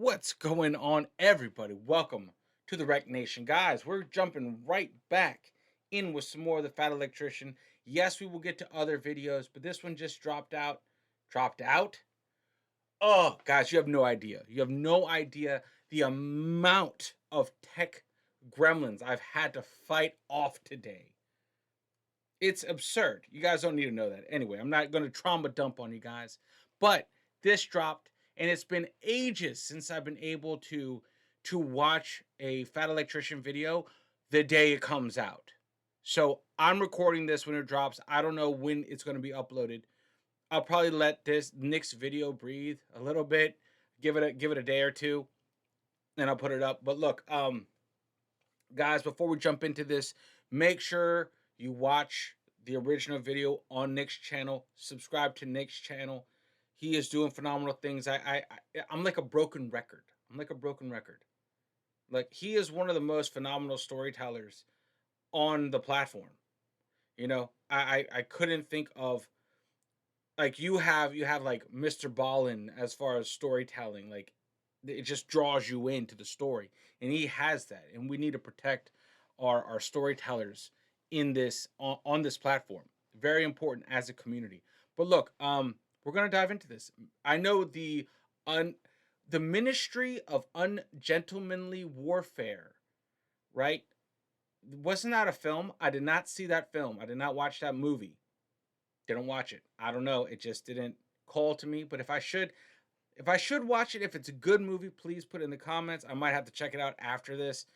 What's going on, everybody? Welcome to the Rec Nation. Guys, we're jumping right back in with some more of the Fat Electrician. Yes, we will get to other videos, but this one just dropped out. Dropped out? Oh, guys, you have no idea. You have no idea the amount of tech gremlins I've had to fight off today. It's absurd. You guys don't need to know that. Anyway, I'm not going to trauma dump on you guys, but this dropped and it's been ages since I've been able to watch a Fat Electrician video the day it comes out. So, I'm recording this when it drops. I don't know when it's going to be uploaded. I'll probably let this next video breathe a little bit, give it a day or two, and I'll put it up. But look, guys, before we jump into this, make sure you watch the original video on Nick's channel. Subscribe to Nick's channel. He is doing phenomenal things. I'm like a broken record. I'm like a broken record. Like, he is one of the most phenomenal storytellers on the platform. I couldn't think of, like, you have like Mr. Ballin as far as storytelling. Like, it just draws you into the story, and he has that, and we need to protect our storytellers in this on this platform. Very important as a community. But look, we're gonna dive into this. I know un the Ministry of Ungentlemanly Warfare, right? Wasn't that a film? I did not see that film. I did not watch that movie. Didn't watch it. I don't know. It just didn't call to me. But if I should watch it, if it's a good movie, please put it in the comments. I might have to check it out after this.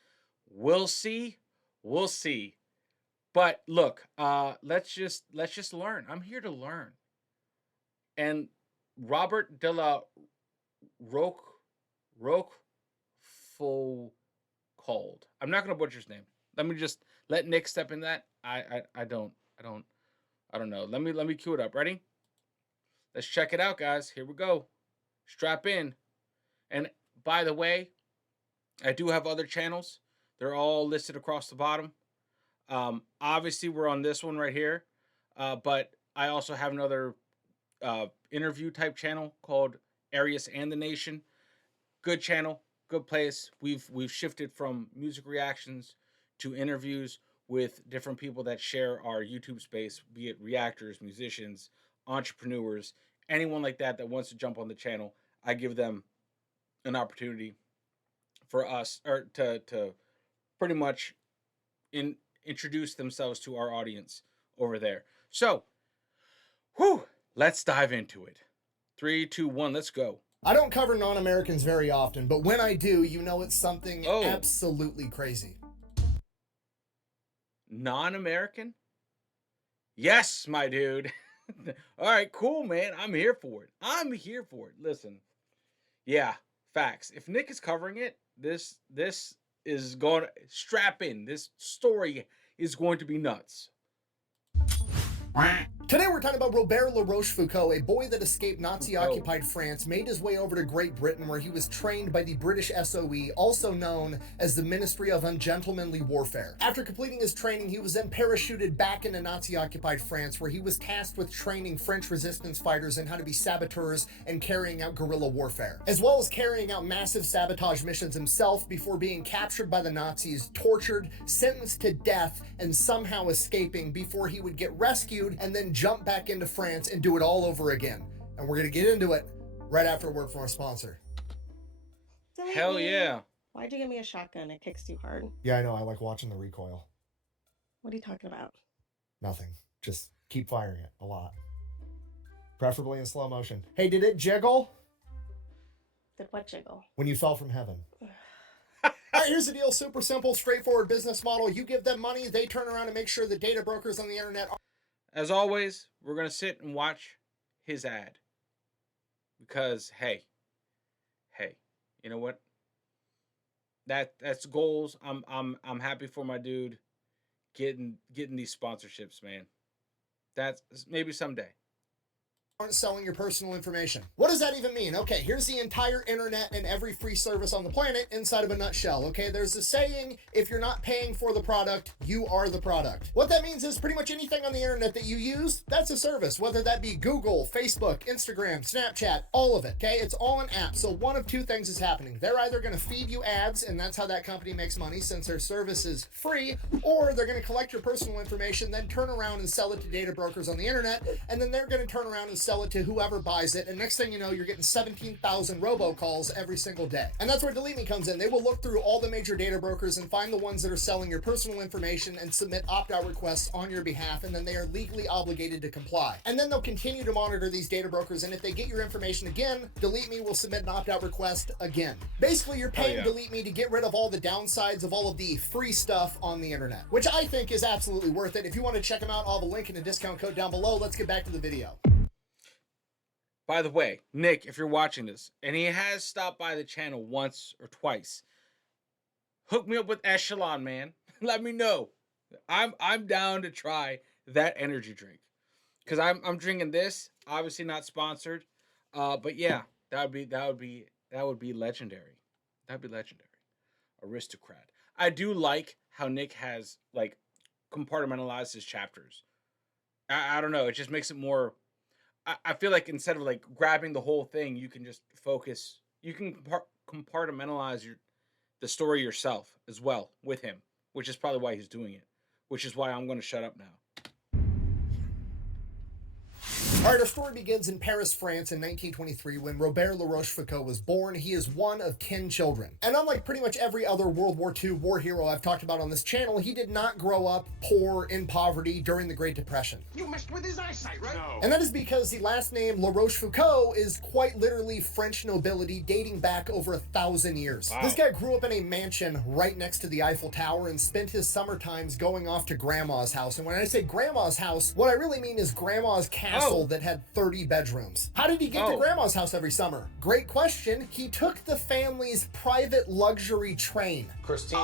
We'll see. We'll see. But look, let's just learn. I'm here to learn. And Robert de la Roque Roquefoucauld. I'm not gonna butcher his name. Let me just let Nick step in that. I don't know. Let me cue it up. Ready? Let's check it out, guys. Here we go. Strap in. And by the way, I do have other channels. They're all listed across the bottom. Obviously, we're on this one right here, but I also have another interview type channel called Arius and the Nation. Good channel, good place. We've shifted from music reactions to interviews with different people that share our YouTube space, be it reactors, musicians, entrepreneurs, anyone like that wants to jump on the channel. I give them an opportunity for us, or to pretty much introduce themselves to our audience over there. So, let's dive into it. 3, 2, 1, let's go. I don't cover non-Americans very often, but when I do, you know it's something Oh. absolutely crazy. Non-American? Yes, my dude. All right, cool, man. I'm here for it. I'm here for it. Listen, yeah, facts. If Nick is covering it, this is going to strap in. This story is going to be nuts. Today we're talking about Robert Le Rochefoucauld, a boy that escaped Nazi-occupied France, made his way over to Great Britain where he was trained by the British SOE, also known as the Ministry of Ungentlemanly Warfare. After completing his training, he was then parachuted back into Nazi-occupied France where he was tasked with training French resistance fighters in how to be saboteurs and carrying out guerrilla warfare, as well as carrying out massive sabotage missions himself before being captured by the Nazis, tortured, sentenced to death, and somehow escaping before he would get rescued and then jump back into France and do it all over again. And we're going to get into it right after a word from our sponsor. Hell yeah. Why'd you give me a shotgun? It kicks too hard. Yeah, I know. I like watching the recoil. What are you talking about? Nothing. Just keep firing it a lot. Preferably in slow motion. Hey, did it jiggle? Did what jiggle? When you fell from heaven. All right, here's the deal. Super simple, straightforward business model. You give them money, they turn around and make sure the data brokers on the internet are... As always, we're going to sit and watch his ad. Because, hey, you know what? That's goals. I'm happy for my dude getting these sponsorships, man. That's maybe someday. aren't selling your personal information. What does that even mean? Okay, here's the entire internet and every free service on the planet inside of a nutshell. Okay, there's a saying, if you're not paying for the product, you are the product. What that means is pretty much anything on the internet that you use, that's a service, whether that be Google, Facebook, Instagram, Snapchat, all of it. Okay, it's all an app. So one of two things is happening. They're either going to feed you ads, and that's how that company makes money since their service is free, or they're going to collect your personal information, then turn around and sell it to data brokers on the internet, and then they're going to turn around and sell it to whoever buys it, and next thing you know, you're getting 17,000 robocalls every single day. And that's where Delete Me comes in. They will look through all the major data brokers and find the ones that are selling your personal information and submit opt-out requests on your behalf, and then they are legally obligated to comply. And then they'll continue to monitor these data brokers, and if they get your information again, Delete Me will submit an opt-out request again. Basically, you're paying Delete Me to get rid of all the downsides of all of the free stuff on the internet, which I think is absolutely worth it. If you want to check them out, I'll have a link and a discount code down below. Let's get back to the video. By the way, Nick, if you're watching this, and he has stopped by the channel once or twice, hook me up with Echelon, man. Let me know. I'm down to try that energy drink, because I'm drinking this. Obviously not sponsored, but yeah, that would be legendary. That'd be legendary. Aristocrat. I do like how Nick has like compartmentalized his chapters. I don't know. It just makes it more. I feel like instead of like grabbing the whole thing, you can just focus. You can compartmentalize the story yourself as well with him, which is probably why he's doing it. Which is why I'm going to shut up now. All right, our story begins in Paris, France in 1923 when Robert Le Rochefoucauld was born. He is one of 10 children. And unlike pretty much every other World War II war hero I've talked about on this channel, he did not grow up poor in poverty during the Great Depression. You messed with his eyesight, right? No. And that is because the last name Le Rochefoucauld is quite literally French nobility dating back over 1,000 years. Wow. This guy grew up in a mansion right next to the Eiffel Tower and spent his summer times going off to grandma's house. And when I say grandma's house, what I really mean is grandma's castle that had 30 bedrooms. How did he get to grandma's house every summer? Great question. He took the family's private luxury train. Christina.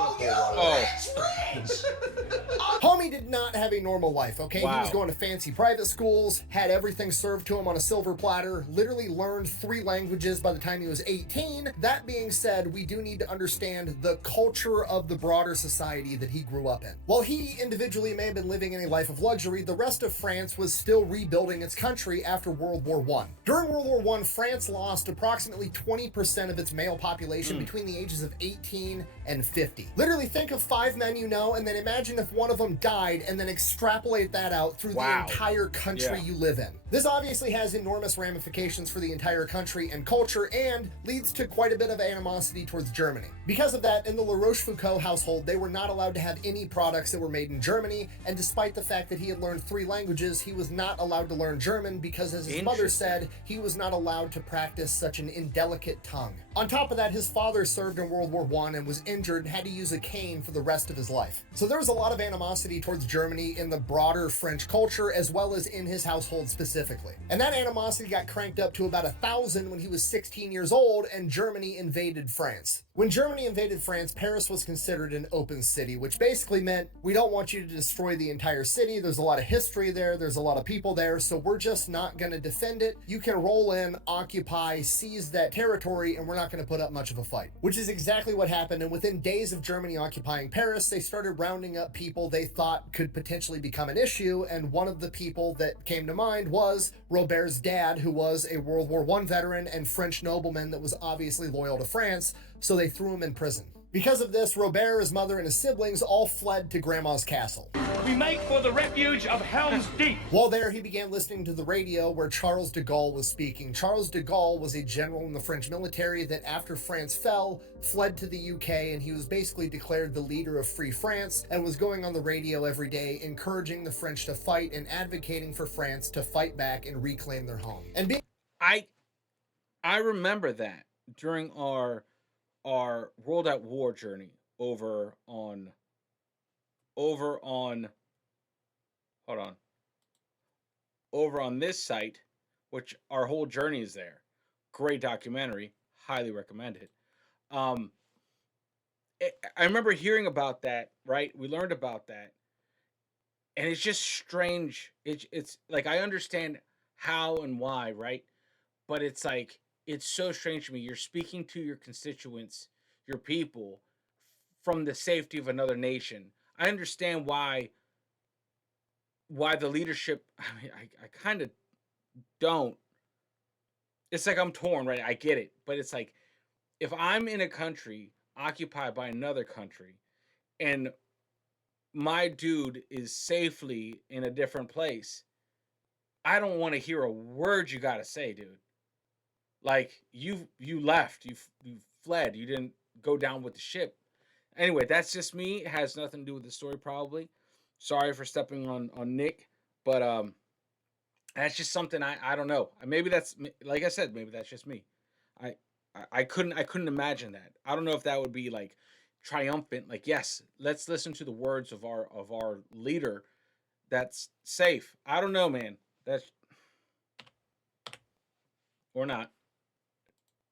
Homie did not have a normal life, okay? Wow. He was going to fancy private schools, had everything served to him on a silver platter, literally learned 3 languages by the time he was 18. That being said, we do need to understand the culture of the broader society that he grew up in. While he individually may have been living in a life of luxury, the rest of France was still rebuilding its country after World War I. During World War I, France lost approximately 20% of its male population between the ages of 18 and 50. Literally think of 5 men you know, and then imagine if one of them died, and then extrapolate that out through the entire country you live in. This obviously has enormous ramifications for the entire country and culture, and leads to quite a bit of animosity towards Germany. Because of that, in the Le Rochefoucauld household, they were not allowed to have any products that were made in Germany, and despite the fact that he had learned 3 languages, he was not allowed to learn German because, as his mother said, he was not allowed to practice such an indelicate tongue. On top of that, his father served in World War I and was injured and had to use a cane for the rest of his life. So there was a lot of animosity towards Germany in the broader French culture, as well as in his household specifically. And that animosity got cranked up to about 1,000 when he was 16 years old and Germany invaded France. When Germany invaded France, Paris was considered an open city, which basically meant, we don't want you to destroy the entire city. There's a lot of history there. There's a lot of people there. So we're just not going to defend it. You can roll in, occupy, seize that territory, and we're not going to put up much of a fight. Which is exactly what happened. And within days of Germany occupying Paris, they started rounding up people they thought could potentially become an issue. And one of the people that came to mind was Robert's dad, who was a World War I veteran and French nobleman that was obviously loyal to France. So they threw him in prison. Because of this, Robert, his mother, and his siblings all fled to Grandma's castle. We make for the refuge of Helm's Deep. While there, he began listening to the radio where Charles de Gaulle was speaking. Charles de Gaulle was a general in the French military that, after France fell, fled to the UK, and he was basically declared the leader of Free France and was going on the radio every day, encouraging the French to fight and advocating for France to fight back and reclaim their home. And I remember that during our World at War journey over on this site, which our whole journey is there. Great documentary, highly recommend it. I remember hearing about that, right? We learned about that, and it's just strange. It's like, I understand how and why, right? But it's like it's so strange to me. You're speaking to your constituents, your people, from the safety of another nation. I understand why the leadership. I mean, I kind of don't. It's like I'm torn, right? I get it, but it's like if I'm in a country occupied by another country, and my dude is safely in a different place, I don't want to hear a word you got to say, dude. Like you left, you fled, you didn't go down with the ship. Anyway, that's just me. It has nothing to do with the story, probably. Sorry for stepping on Nick, but that's just something I don't know. Maybe that's like I said. Maybe that's just me. I I couldn't imagine that. I don't know if that would be like triumphant. Like yes, let's listen to the words of our leader. That's safe. I don't know, man. That's or not.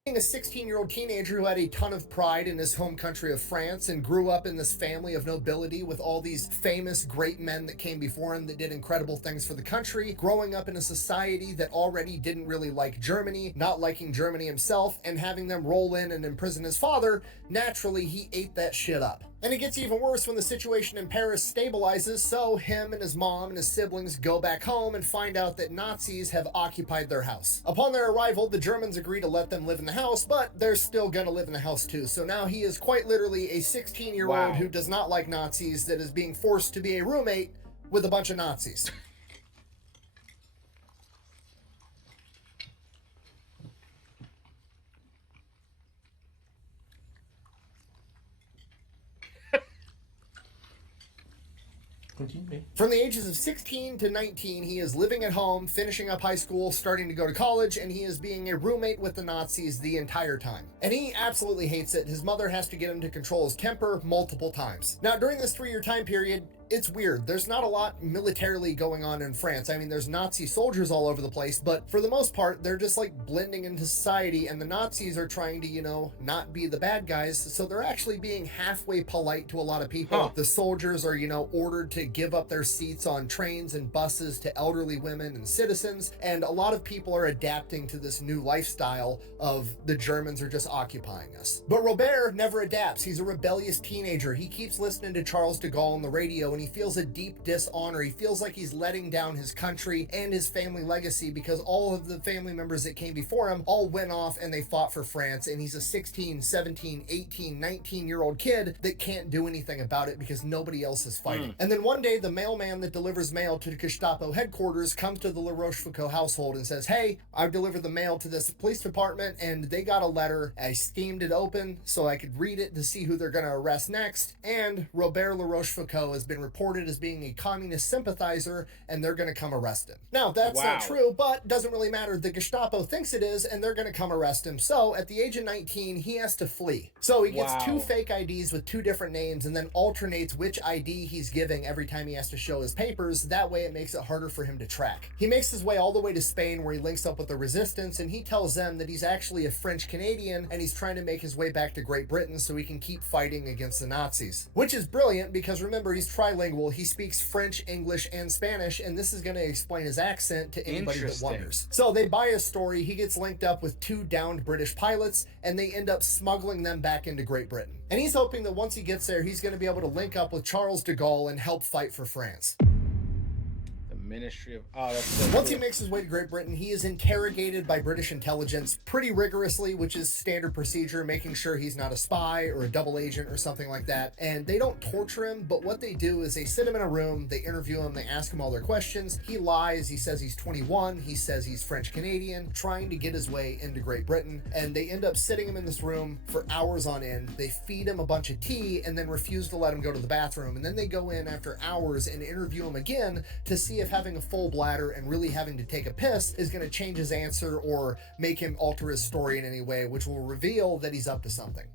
Being a 16-year-old teenager who had a ton of pride in his home country of France and grew up in this family of nobility with all these famous great men that came before him that did incredible things for the country, growing up in a society that already didn't really like Germany, not liking Germany himself, and having them roll in and imprison his father, naturally he ate that shit up. And it gets even worse when the situation in Paris stabilizes, so him and his mom and his siblings go back home and find out that Nazis have occupied their house. Upon their arrival, the Germans agree to let them live in the house, but they're still gonna live in the house too. So now he is quite literally a 16-year-old Wow. who does not like Nazis that is being forced to be a roommate with a bunch of Nazis. From the ages of 16 to 19, he is living at home, finishing up high school, starting to go to college, and he is being a roommate with the Nazis the entire time. And he absolutely hates it. His mother has to get him to control his temper multiple times. Now, during this 3-year time period, it's weird. There's not a lot militarily going on in France. I mean, there's Nazi soldiers all over the place, but for the most part, they're just like blending into society, and the Nazis are trying to, you know, not be the bad guys, so they're actually being halfway polite to a lot of people. Huh. The soldiers are, you know, ordered to give up their seats on trains and buses to elderly women and citizens, and a lot of people are adapting to this new lifestyle of the Germans are just occupying us. But Robert never adapts. He's a rebellious teenager. He keeps listening to Charles de Gaulle on the radio, and he feels a deep dishonor. He feels like he's letting down his country and his family legacy because all of the family members that came before him all went off and they fought for France, and he's a 16, 17, 18, 19-year-old kid that can't do anything about it because nobody else is fighting. And then one day, the mailman that delivers mail to the Gestapo headquarters comes to the La Rochefoucauld household and says, hey, I've delivered the mail to this police department and they got a letter. I steamed it open so I could read it to see who they're going to arrest next, and Robert La Rochefoucauld has been reported as being a communist sympathizer and they're going to come arrest him. Now, that's Wow. not true, but doesn't really matter. The Gestapo thinks it is and they're going to come arrest him. So at the age of 19, he has to flee. So he gets Wow. 2 fake IDs with 2 different names and then alternates which ID he's giving every time he has to show his papers. That way it makes it harder for him to track. He makes his way all the way to Spain where he links up with the resistance, and he tells them that he's actually a French Canadian and he's trying to make his way back to Great Britain so he can keep fighting against the Nazis. Which is brilliant because remember, he's trilingual. He speaks French, English, and Spanish, and this is going to explain his accent to anybody that Interesting. wonders. So they buy his story. He gets linked up with 2 downed British pilots and they end up smuggling them back into Great Britain. And he's hoping that once he gets there, he's going to be able to link up with Charles de Gaulle and help fight for France. The Ministry of that's so Once he cool. makes his way to Great Britain, he is interrogated by British intelligence pretty rigorously, which is standard procedure, making sure he's not a spy or a double agent or something like that. And they don't torture him, but what they do is they sit him in a room, they interview him, they ask him all their questions. He lies, he says he's 21, he says he's French Canadian, trying to get his way into Great Britain. And they end up sitting him in this room for hours on end. They feed him a bunch of tea and then refuse to let him go to the bathroom. And then they go in after hours and interview him again to see if having a full bladder and really having to take a piss is going to change his answer or make him alter his story in any way, which will reveal that he's up to something.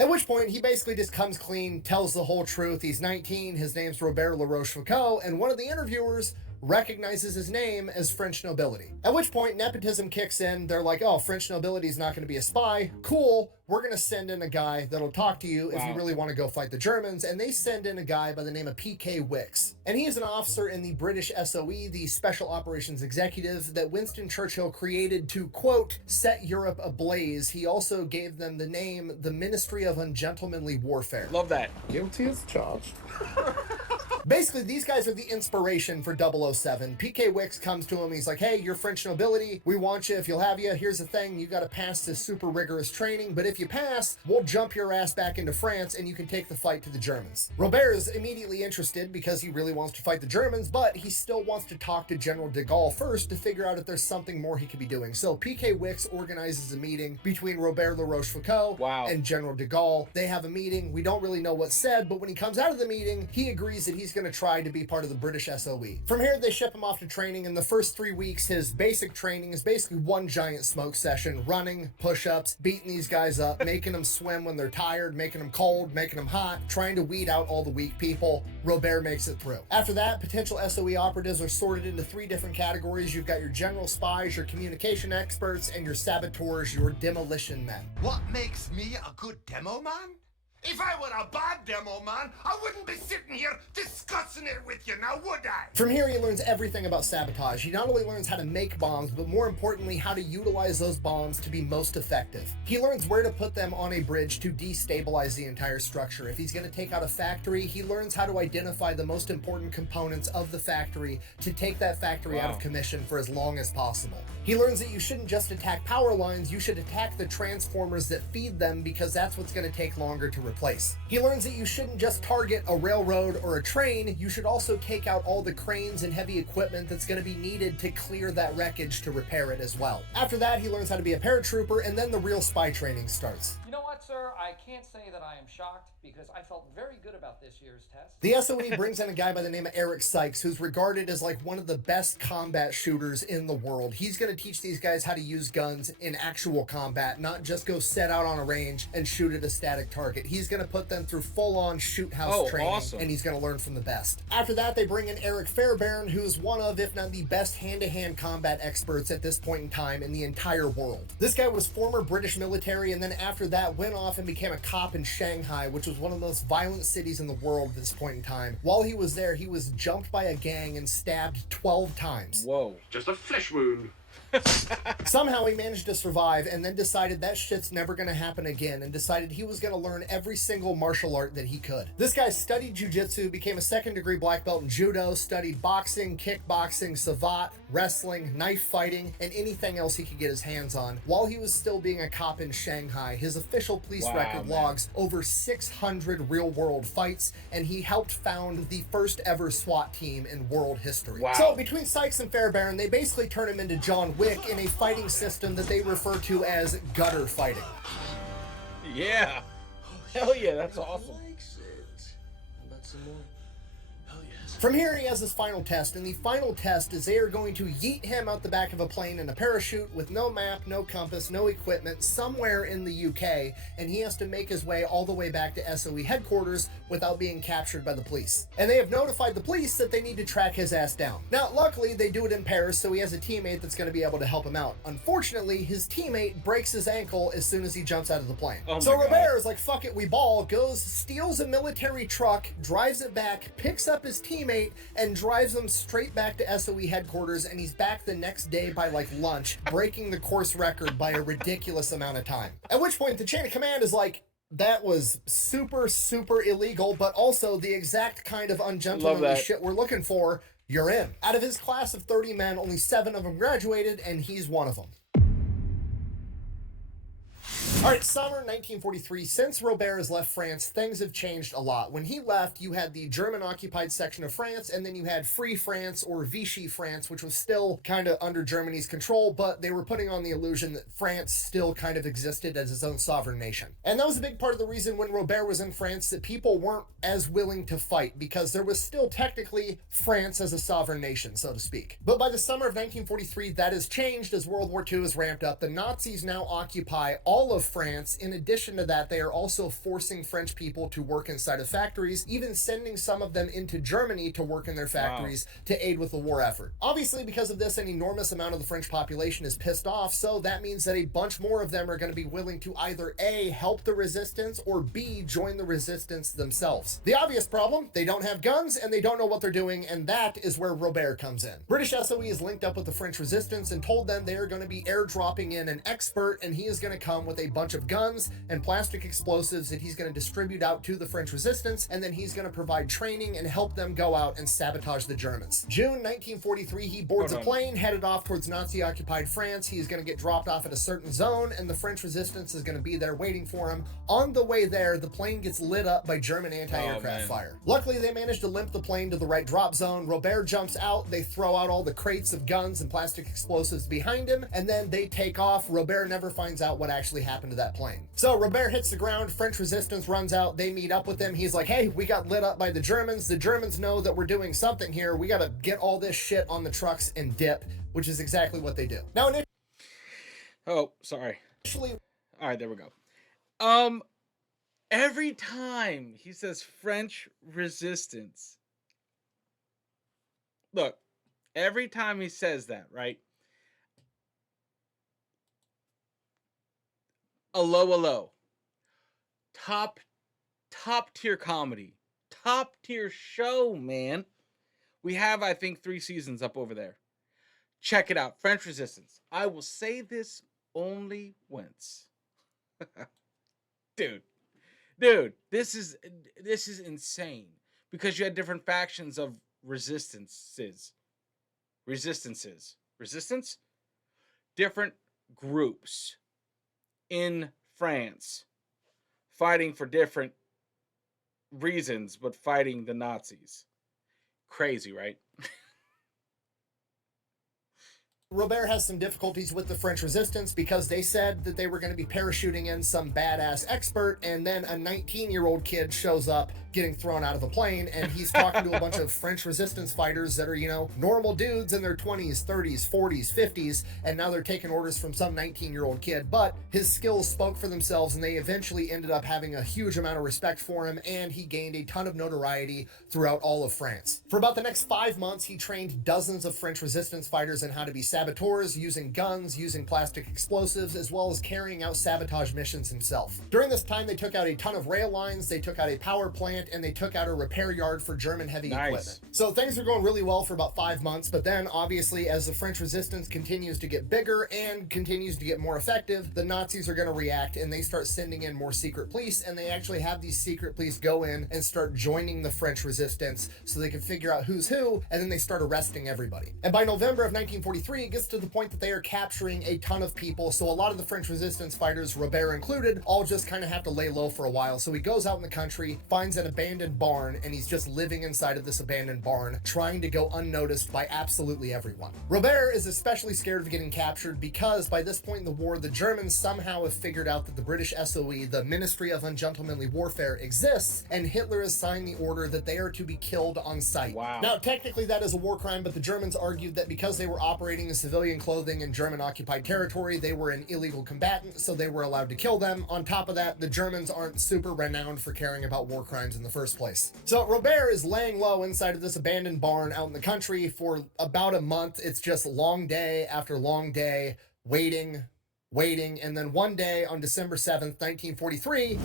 At which point, he basically just comes clean, tells the whole truth. He's 19, his name's Robert La Rochefoucauld, and one of the interviewers recognizes his name as French nobility. At which point, nepotism kicks in. They're like, oh, French nobility is not going to be a spy. Cool. We're going to send in a guy that'll talk to you if you really want to go fight the Germans. And they send in a guy by the name of P.K. Wicks. And he is an officer in the British SOE, the Special Operations Executive, that Winston Churchill created to, quote, set Europe ablaze. He also gave them the name the Ministry of Ungentlemanly Warfare. Love that. Guilty as charged. Basically, these guys are the inspiration for 007. P.K. Wicks comes to him. He's like, hey, you're French nobility. We want you. If you'll have you, here's the thing. You got to pass this super rigorous training. But if you pass, we'll jump your ass back into France and you can take the fight to the Germans. Robert is immediately interested because he really wants to fight the Germans, but he still wants to talk to General de Gaulle first to figure out if there's something more he could be doing. So P.K. Wicks organizes a meeting between Robert Le Rochefoucauld and General de Gaulle. They have a meeting. We don't really know what's said, but when he comes out of the meeting, he agrees that he's going to try to be part of the British SOE. From here, they ship him off to training. In the first 3 weeks, his basic training is basically one giant smoke session, running, push-ups, beating these guys up, making them swim when they're tired, making them cold, making them hot, trying to weed out all the weak people. Robert makes it through. After that, potential SOE operatives are sorted into 3 different categories. You've got your general spies, your communication experts, and your saboteurs, your demolition men. What makes me a good demo man? If I were a bad demo man, I wouldn't be sitting here discussing it with you now, would I? From here, he learns everything about sabotage. He not only learns how to make bombs, but more importantly, how to utilize those bombs to be most effective. He learns where to put them on a bridge to destabilize the entire structure. If he's going to take out a factory, he learns how to identify the most important components of the factory to take that factory out of commission for as long as possible. He learns that you shouldn't just attack power lines, you should attack the transformers that feed them because that's what's going to take longer to replace. He learns that you shouldn't just target a railroad or a train, you should also take out all the cranes and heavy equipment that's going to be needed to clear that wreckage to repair it as well. After that, he learns how to be a paratrooper, and then the real spy training starts. You know what, sir? I can't say that I am shocked because I felt very good about this year's test. The SOE brings in a guy by the name of Eric Sykes, who's regarded as like one of the best combat shooters in the world. He's going to teach these guys how to use guns in actual combat, not just go set out on a range and shoot at a static target. He's going to put them through full-on shoot house training, and he's going to learn from the best. After that, they bring in Eric Fairbairn, who's one of, if not the best hand-to-hand combat experts at this point in time in the entire world. This guy was former British military, and then after that went off and became a cop in Shanghai, which was one of the most violent cities in the world at this point in time. While he was there, he was jumped by a gang and stabbed 12 times. Whoa. Just a flesh wound. Somehow he managed to survive and then decided that shit's never going to happen again and decided he was going to learn every single martial art that he could. This guy studied jiu-jitsu, became a second-degree black belt in judo, studied boxing, kickboxing, savate, wrestling, knife fighting, and anything else he could get his hands on. While he was still being a cop in Shanghai, his official police record logs over 600 real-world fights, and he helped found the first ever SWAT team in world history. So between Sykes and Fairbairn, they basically turn him into John Wick in a fighting system that they refer to as gutter fighting. Yeah. Hell yeah, that's awesome. From here, he has his final test, and the final test is they are going to yeet him out the back of a plane in a parachute with no map, no compass, no equipment, somewhere in the UK, and he has to make his way all the way back to SOE headquarters without being captured by the police. And they have notified the police that they need to track his ass down. Now, luckily, they do it in Paris, so he has a teammate that's going to be able to help him out. Unfortunately, his teammate breaks his ankle as soon as he jumps out of the plane. So Robert is like, fuck it, we ball, goes, steals a military truck, drives it back, picks up his teammate, and drives them straight back to SOE headquarters, and he's back the next day by like lunch, breaking the course record by a ridiculous amount of time. At which point the chain of command is like, that was super, super illegal, but also the exact kind of ungentlemanly shit we're looking for. You're in. Out of his class of 30 men, only 7 of them graduated, and he's one of them. All right, summer 1943. Since Robert has left France, things have changed a lot. When he left, you had the German-occupied section of France, and then you had Free France, or Vichy France, which was still kind of under Germany's control, but they were putting on the illusion that France still kind of existed as its own sovereign nation. And that was a big part of the reason when Robert was in France that people weren't as willing to fight, because there was still technically France as a sovereign nation, so to speak. But by the summer of 1943, that has changed as World War II is ramped up. The Nazis now occupy all of France. In addition to that, they are also forcing French people to work inside of factories, even sending some of them into Germany to work in their factories to aid with the war effort. Obviously, because of this, an enormous amount of the French population is pissed off, so that means that a bunch more of them are going to be willing to either A, help the resistance, or B, join the resistance themselves. The obvious problem, they don't have guns and they don't know what they're doing, and that is where Robert comes in. British SOE is linked up with the French resistance and told them they are going to be airdropping in an expert, and he is going to come with a bunch of guns and plastic explosives that he's going to distribute out to the French resistance, and then he's going to provide training and help them go out and sabotage the Germans. June 1943, he boards a plane headed off towards Nazi-occupied France. He's going to get dropped off at a certain zone, and the French resistance is going to be there waiting for him. On the way there, the plane gets lit up by German anti-aircraft fire. Luckily, they managed to limp the plane to the right drop zone. Robert jumps out. They throw out all the crates of guns and plastic explosives behind him, and then they take off. Robert never finds out what actually happened to that plane. So Robert hits the ground. French resistance runs out. They meet up with him. He's like, hey, we got lit up by the Germans. The Germans know that we're doing something here. We got to get all this shit on the trucks and dip, which is exactly what they do. Now, Oh, sorry. initially, All right, there we go. Every time he says French resistance, look, every time he says that, right? Hello. Top tier comedy. Top tier show, man. We have, I think, 3 seasons up over there. Check it out. French Resistance. I will say this only once. Dude, this is insane. Because you had different factions of resistances. Different groups in France fighting for different reasons, but fighting the Nazis. Crazy, right? Robert has some difficulties with the French resistance because they said that they were going to be parachuting in some badass expert, and then a 19-year-old kid shows up getting thrown out of a plane, and he's talking to a bunch of French resistance fighters that are, you know, normal dudes in their 20s, 30s, 40s, 50s, and now they're taking orders from some 19-year-old kid. But his skills spoke for themselves, and they eventually ended up having a huge amount of respect for him, and he gained a ton of notoriety throughout all of France. For about the next 5 months, he trained dozens of French resistance fighters in how to be saboteurs, using guns, using plastic explosives, as well as carrying out sabotage missions himself. During this time, they took out a ton of rail lines, they took out a power plant, and they took out a repair yard for German heavy equipment. So things are going really well for about 5 months, but then obviously as the French resistance continues to get bigger and continues to get more effective, the Nazis are going to react, and they start sending in more secret police, and they actually have these secret police go in and start joining the French resistance so they can figure out who's who, and then they start arresting everybody. And by November of 1943, it gets to the point that they are capturing a ton of people, so a lot of the French resistance fighters, Robert included, all just kind of have to lay low for a while. So he goes out in the country, finds an abandoned barn, and he's just living inside of this abandoned barn, trying to go unnoticed by absolutely everyone. Robert is especially scared of getting captured because by this point in the war, the Germans somehow have figured out that the British SOE, the Ministry of Ungentlemanly Warfare, exists, and Hitler has signed the order that they are to be killed on sight. Wow. Now, technically that is a war crime, but the Germans argued that because they were operating in civilian clothing in German-occupied territory, they were an illegal combatant, so they were allowed to kill them. On top of that, the Germans aren't super renowned for caring about war crimes in the first place. So Robert is laying low inside of this abandoned barn out in the country for about a month. It's just long day after long day, waiting, and then one day on December 7th, 1943,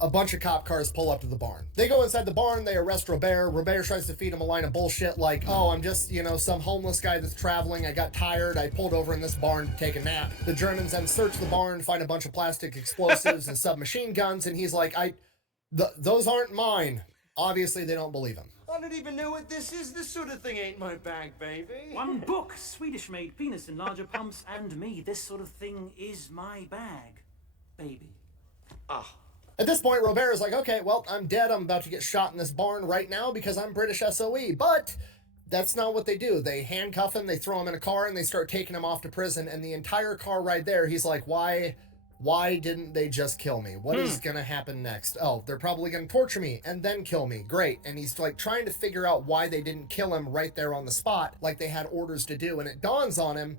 a bunch of cop cars pull up to the barn. They go inside the barn, they arrest Robert. Robert tries to feed him a line of bullshit like, oh, I'm just, you know, some homeless guy that's traveling. I got tired. I pulled over in this barn to take a nap. The Germans then search the barn, find a bunch of plastic explosives and submachine guns, and he's like, those aren't mine. Obviously, they don't believe him. I don't even know what this is. This sort of thing ain't my bag, baby. One book, Swedish-made penis in larger pumps, and me. This sort of thing is my bag, baby. At this point, Robert is like, okay, well, I'm dead. I'm about to get shot in this barn right now because I'm British SOE. But that's not what they do. They handcuff him, they throw him in a car, and they start taking him off to prison. And the entire car ride there, he's like, why didn't they just kill me? What is going to happen next? Oh, they're probably going to torture me and then kill me. Great. And he's like trying to figure out why they didn't kill him right there on the spot like they had orders to do. And it dawns on him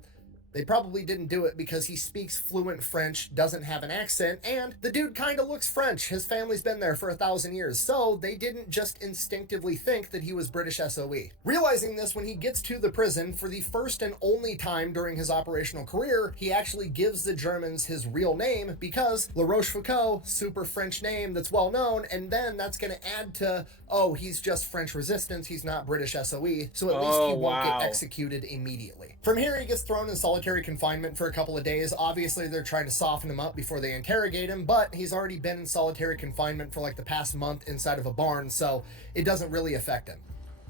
They probably didn't do it because he speaks fluent French, doesn't have an accent, and the dude kind of looks French. His family's been there for 1,000 years, so they didn't just instinctively think that he was British SOE. Realizing this, when he gets to the prison, for the first and only time during his operational career, he actually gives the Germans his real name because La Rochefoucauld, super French name that's well known, and then that's going to add to, oh, he's just French resistance, he's not British SOE, so at least he won't get executed immediately. From here, he gets thrown in solitary confinement for a couple of days. Obviously, they're trying to soften him up before they interrogate him, but he's already been in solitary confinement for like the past month inside of a barn, so it doesn't really affect him.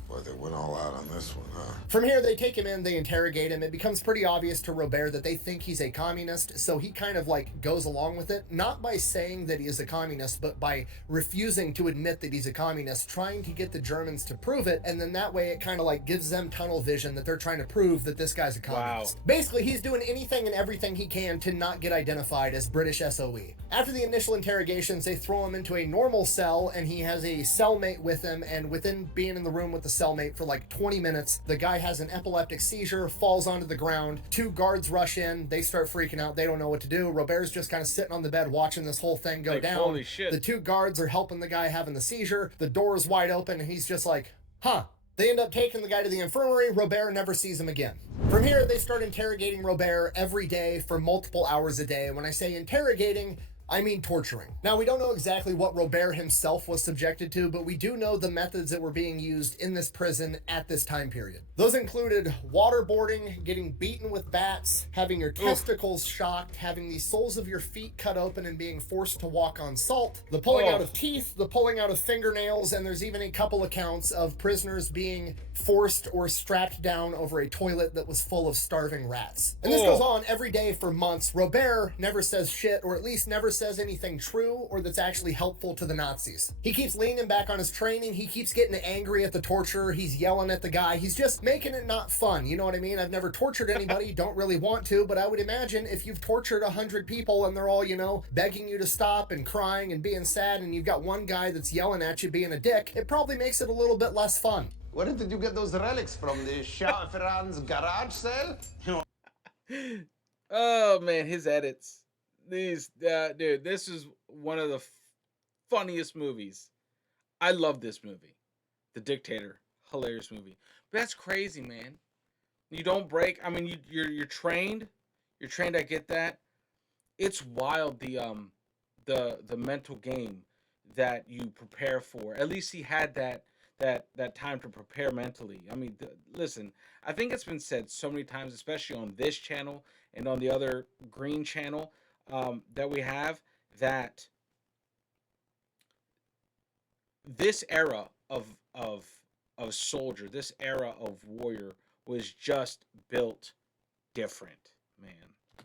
Boy, they went all out on this one, huh? From here, they take him in, they interrogate him. It becomes pretty obvious to Robert that they think he's a communist, so he kind of like goes along with it, not by saying that he is a communist, but by refusing to admit that he's a communist, trying to get the Germans to prove it, and then that way it kind of like gives them tunnel vision that they're trying to prove that this guy's a communist. Wow. Basically, he's doing anything and everything he can to not get identified as British SOE. After the initial interrogations, they throw him into a normal cell, and he has a cellmate with him, and within being in the room with the cellmate for like 20 minutes, the guy has an epileptic seizure, falls onto the ground. 2 guards rush in, they start freaking out, they don't know what to do. Robert's just kind of sitting on the bed watching this whole thing go down. Holy shit. The 2 guards are helping the guy having the seizure, the door is wide open, and he's just like, huh. They end up taking the guy to the infirmary. Robert never sees him again. From here, they start interrogating Robert every day for multiple hours a day. And when I say interrogating, I mean torturing. Now, we don't know exactly what Robert himself was subjected to, but we do know the methods that were being used in this prison at this time period. Those included waterboarding, getting beaten with bats, having your testicles shocked, having the soles of your feet cut open and being forced to walk on salt, the pulling out of teeth, the pulling out of fingernails, and there's even a couple accounts of prisoners being forced or strapped down over a toilet that was full of starving rats. And this goes on every day for months. Robert never says shit, or at least never says anything true or that's actually helpful to the Nazis. He keeps leaning back on his training. He keeps getting angry at the torturer. He's yelling at the guy. He's just making it not fun. You know what I mean? I've never tortured anybody, don't really want to, but I would imagine if you've tortured 100 people and they're all, you know, begging you to stop and crying and being sad, and you've got one guy that's yelling at you being a dick, it probably makes it a little bit less fun. Where did you get those relics from? The Ferran's garage sale? Oh man, his edits. These, dude, this is one of the funniest movies. I love this movie. The Dictator, hilarious movie. But that's crazy, man. You don't break. I mean, you're trained. You're trained. I get that. It's wild, the mental game that you prepare for. At least he had that time to prepare mentally. I mean, listen, I think it's been said so many times, especially on this channel and on the other green channel that we have, that this era of soldier, this era of warrior was just built different, man.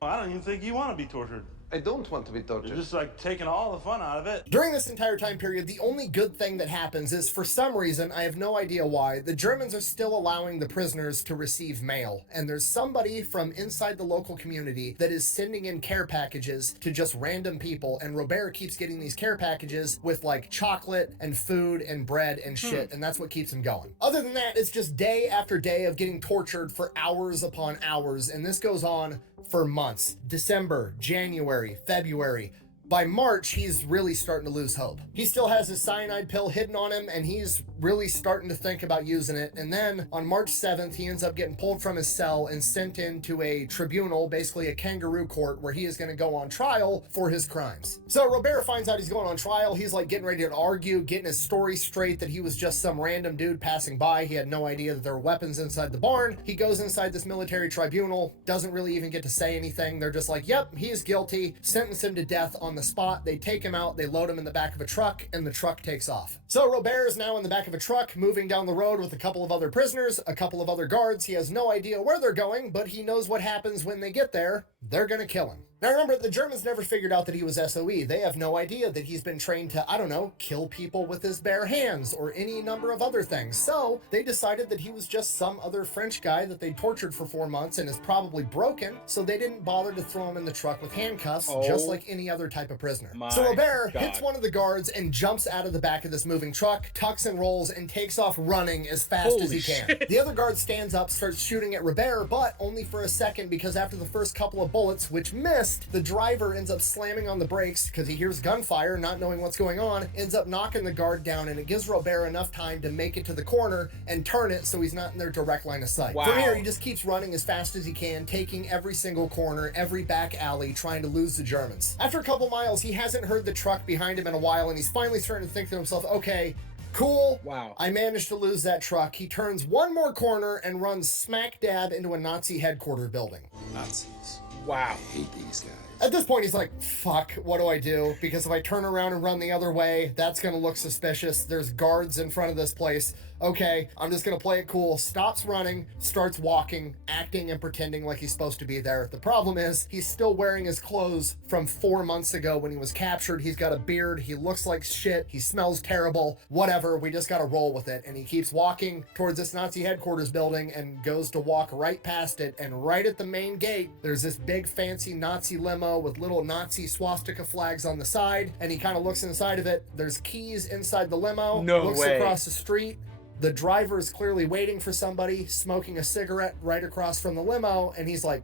I don't even think you want to be tortured. I don't want to be tortured. You're just like taking all the fun out of it. During this entire time period, the only good thing that happens is, for some reason, I have no idea why, the Germans are still allowing the prisoners to receive mail. And there's somebody from inside the local community that is sending in care packages to just random people. And Robert keeps getting these care packages with like chocolate and food and bread and shit. And that's what keeps him going. Other than that, it's just day after day of getting tortured for hours upon hours. And this goes on for months. December, January, February. By March, he's really starting to lose hope. He still has his cyanide pill hidden on him, and he's really starting to think about using it. And then on March 7th, he ends up getting pulled from his cell and sent into a tribunal, basically a kangaroo court, where he is going to go on trial for his crimes. So Robert finds out he's going on trial. He's like getting ready to argue, getting his story straight that he was just some random dude passing by. He had no idea that there were weapons inside the barn. He goes inside this military tribunal, doesn't really even get to say anything. They're just like, yep, he's guilty, sentence him to death on the spot. They take him out, they load him in the back of a truck, and the truck takes off. So Robert is now in the back of a truck, moving down the road with a couple of other prisoners, a couple of other guards. He has no idea where they're going, but he knows what happens when they get there. They're gonna kill him. Now remember, the Germans never figured out that he was SOE. They have no idea that he's been trained to, I don't know, kill people with his bare hands or any number of other things. So they decided that he was just some other French guy that they tortured for 4 months and is probably broken, so they didn't bother to throw him in the truck with handcuffs, just like any other type of prisoner. So Robert hits one of the guards and jumps out of the back of this moving truck, tucks and rolls, pistols and takes off running as fast as Holy he can. shit. The other guard stands up, starts shooting at Robert, but only for a second, because after the first couple of bullets, which missed, the driver ends up slamming on the brakes because he hears gunfire, not knowing what's going on, ends up knocking the guard down, and it gives Robert enough time to make it to the corner and turn it so he's not in their direct line of sight. Wow. From here, he just keeps running as fast as he can, taking every single corner, every back alley, trying to lose the Germans. After a couple miles, he hasn't heard the truck behind him in a while, and he's finally starting to think to himself, okay, cool. Wow. I managed to lose that truck. He turns one more corner and runs smack dab into a Nazi headquarters building. Nazis. Wow. I hate these guys. At this point, he's like, fuck, what do I do? Because if I turn around and run the other way, that's going to look suspicious. There's guards in front of this place. Okay, I'm just going to play it cool. Stops running, starts walking, acting and pretending like he's supposed to be there. The problem is, he's still wearing his clothes from 4 months ago when he was captured. He's got a beard. He looks like shit. He smells terrible. Whatever, we just got to roll with it. And he keeps walking towards this Nazi headquarters building and goes to walk right past it. And right at the main gate, there's this big fancy Nazi limo with little Nazi swastika flags on the side. And he kind of looks inside of it. There's keys inside the limo. No looks way. across the street. The driver is clearly waiting for somebody, smoking a cigarette right across from the limo, and he's like,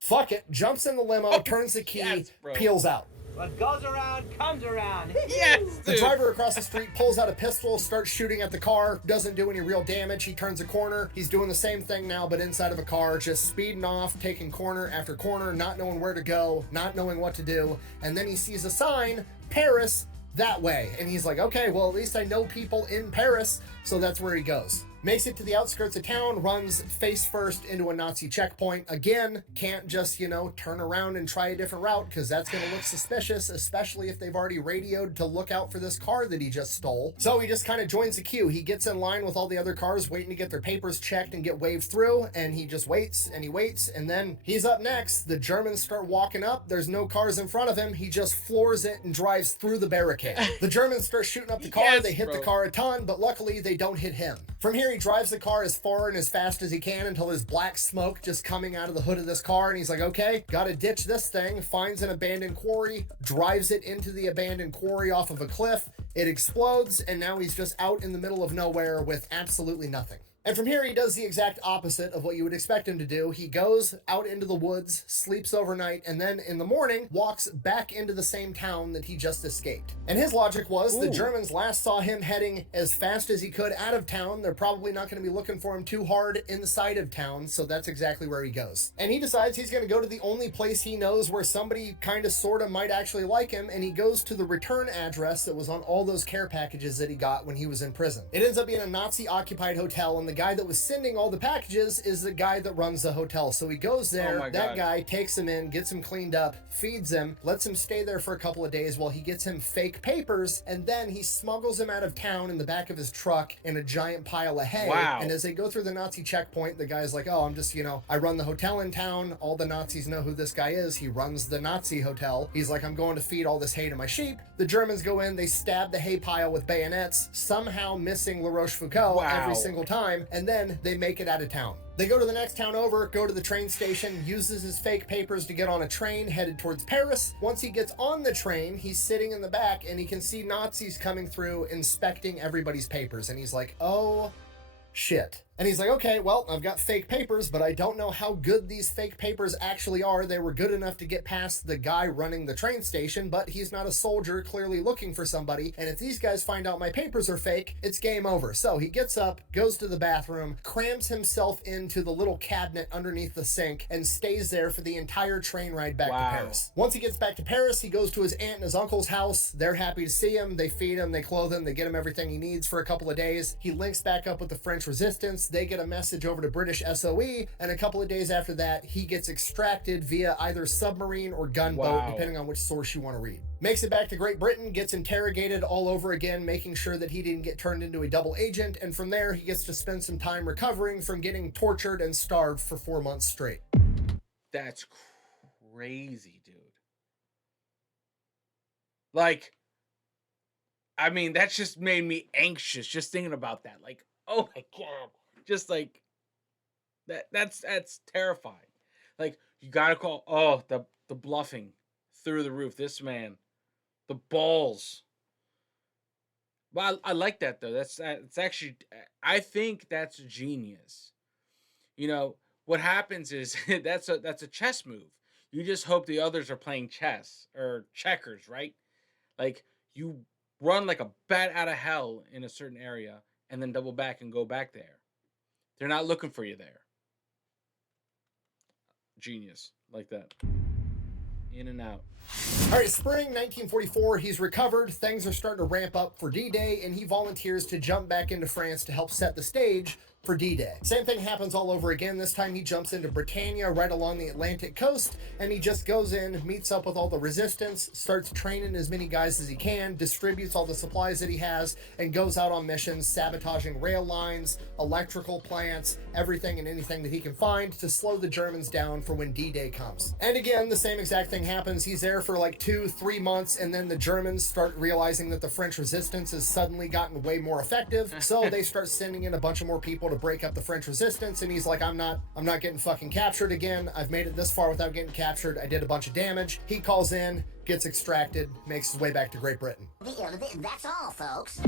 fuck it, jumps in the limo, turns the key, yes, bro. peels out. What goes around comes around. Yes, The dude. driver across the street pulls out a pistol, starts shooting at the car, doesn't do any real damage. He turns a corner. He's doing the same thing now, but inside of a car, just speeding off, taking corner after corner, not knowing where to go, not knowing what to do. And then he sees a sign, Paris, that way. And he's like, okay, well, at least I know people in Paris, so that's where he goes. Makes it to the outskirts of town, runs face first into a Nazi checkpoint. Again, can't just, turn around and try a different route, because that's going to look suspicious, especially if they've already radioed to look out for this car that he just stole. So he just kind of joins the queue. He gets in line with all the other cars, waiting to get their papers checked and get waved through, and he just waits, and then he's up next. The Germans start walking up. There's no cars in front of him. He just floors it and drives through the barricade. The Germans start shooting up the car. Yes, they hit the bro. car a ton, but luckily they don't hit him. From here, he drives the car as far and as fast as he can until there's black smoke just coming out of the hood of this car, and he's like, okay, gotta ditch this thing. Finds an abandoned quarry, drives it into the abandoned quarry off of a cliff. It explodes, and now he's just out in the middle of nowhere with absolutely nothing. And from here, he does the exact opposite of what you would expect him to do. He goes out into the woods, sleeps overnight, and then in the morning, walks back into the same town that he just escaped. And his logic was the Germans last saw him heading as fast as he could out of town. They're probably not going to be looking for him too hard inside of town, so that's exactly where he goes. And he decides he's going to go to the only place he knows where somebody kind of sort of might actually like him, and he goes to the return address that was on all those care packages that he got when he was in prison. It ends up being a Nazi-occupied hotel, and the guy that was sending all the packages is the guy that runs the hotel. So he goes there, Oh my that God. guy takes him in, gets him cleaned up, feeds him, lets him stay there for a couple of days while he gets him fake papers, and then he smuggles him out of town in the back of his truck in a giant pile of hay. Wow. And as they go through the Nazi checkpoint, the guy's like, oh, I'm just, I run the hotel in town. All the Nazis know who this guy is. He runs the Nazi hotel. He's like, I'm going to feed all this hay to my sheep. The Germans go in, they stab the hay pile with bayonets, somehow missing La Rochefoucauld Wow. every single time, and then they make it out of town. They go to the next town over, go to the train station, uses his fake papers to get on a train headed towards Paris. Once he gets on the train, he's sitting in the back and he can see Nazis coming through inspecting everybody's papers. And he's like, oh, shit. And he's like, okay, well, I've got fake papers, but I don't know how good these fake papers actually are. They were good enough to get past the guy running the train station, but he's not a soldier clearly looking for somebody. And if these guys find out my papers are fake, it's game over. So he gets up, goes to the bathroom, crams himself into the little cabinet underneath the sink, and stays there for the entire train ride back Wow. to Paris. Once he gets back to Paris, he goes to his aunt and his uncle's house. They're happy to see him. They feed him, they clothe him, they get him everything he needs for a couple of days. He links back up with the French resistance. They get a message over to British SOE, and a couple of days after that, he gets extracted via either submarine or gunboat, Wow. depending on which source you want to read. Makes it back to Great Britain, gets interrogated all over again, making sure that he didn't get turned into a double agent, and from there, he gets to spend some time recovering from getting tortured and starved for 4 months straight. That's crazy, dude. Like, I mean, that's just made me anxious just thinking about that. Like, oh my God. Just like that's terrifying. Like, you gotta call the bluffing through the roof. This man, the balls. Well, I like that though. It's actually, I think that's genius. You know, what happens is that's a chess move. You just hope the others are playing chess or checkers, right? Like you run like a bat out of hell in a certain area and then double back and go back there. They're not looking for you there. Genius. Like that. In and out. All right, spring 1944, he's recovered, things are starting to ramp up for D-Day, and he volunteers to jump back into France to help set the stage for D-Day. Same thing happens all over again. This time he jumps into Britannia right along the Atlantic coast, and he just goes in, meets up with all the resistance, starts training as many guys as he can, distributes all the supplies that he has, and goes out on missions, sabotaging rail lines, electrical plants, everything and anything that he can find to slow the Germans down for when D-Day comes. And again, the same exact thing happens. He's there for like 2-3 months, and then the Germans start realizing that the French resistance has suddenly gotten way more effective, so they start sending in a bunch of more people to break up the French resistance, and he's like, I'm not getting fucking captured again. I've made it this far without getting captured. I did a bunch of damage. He calls in, gets extracted, makes his way back to Great Britain. That's all, folks.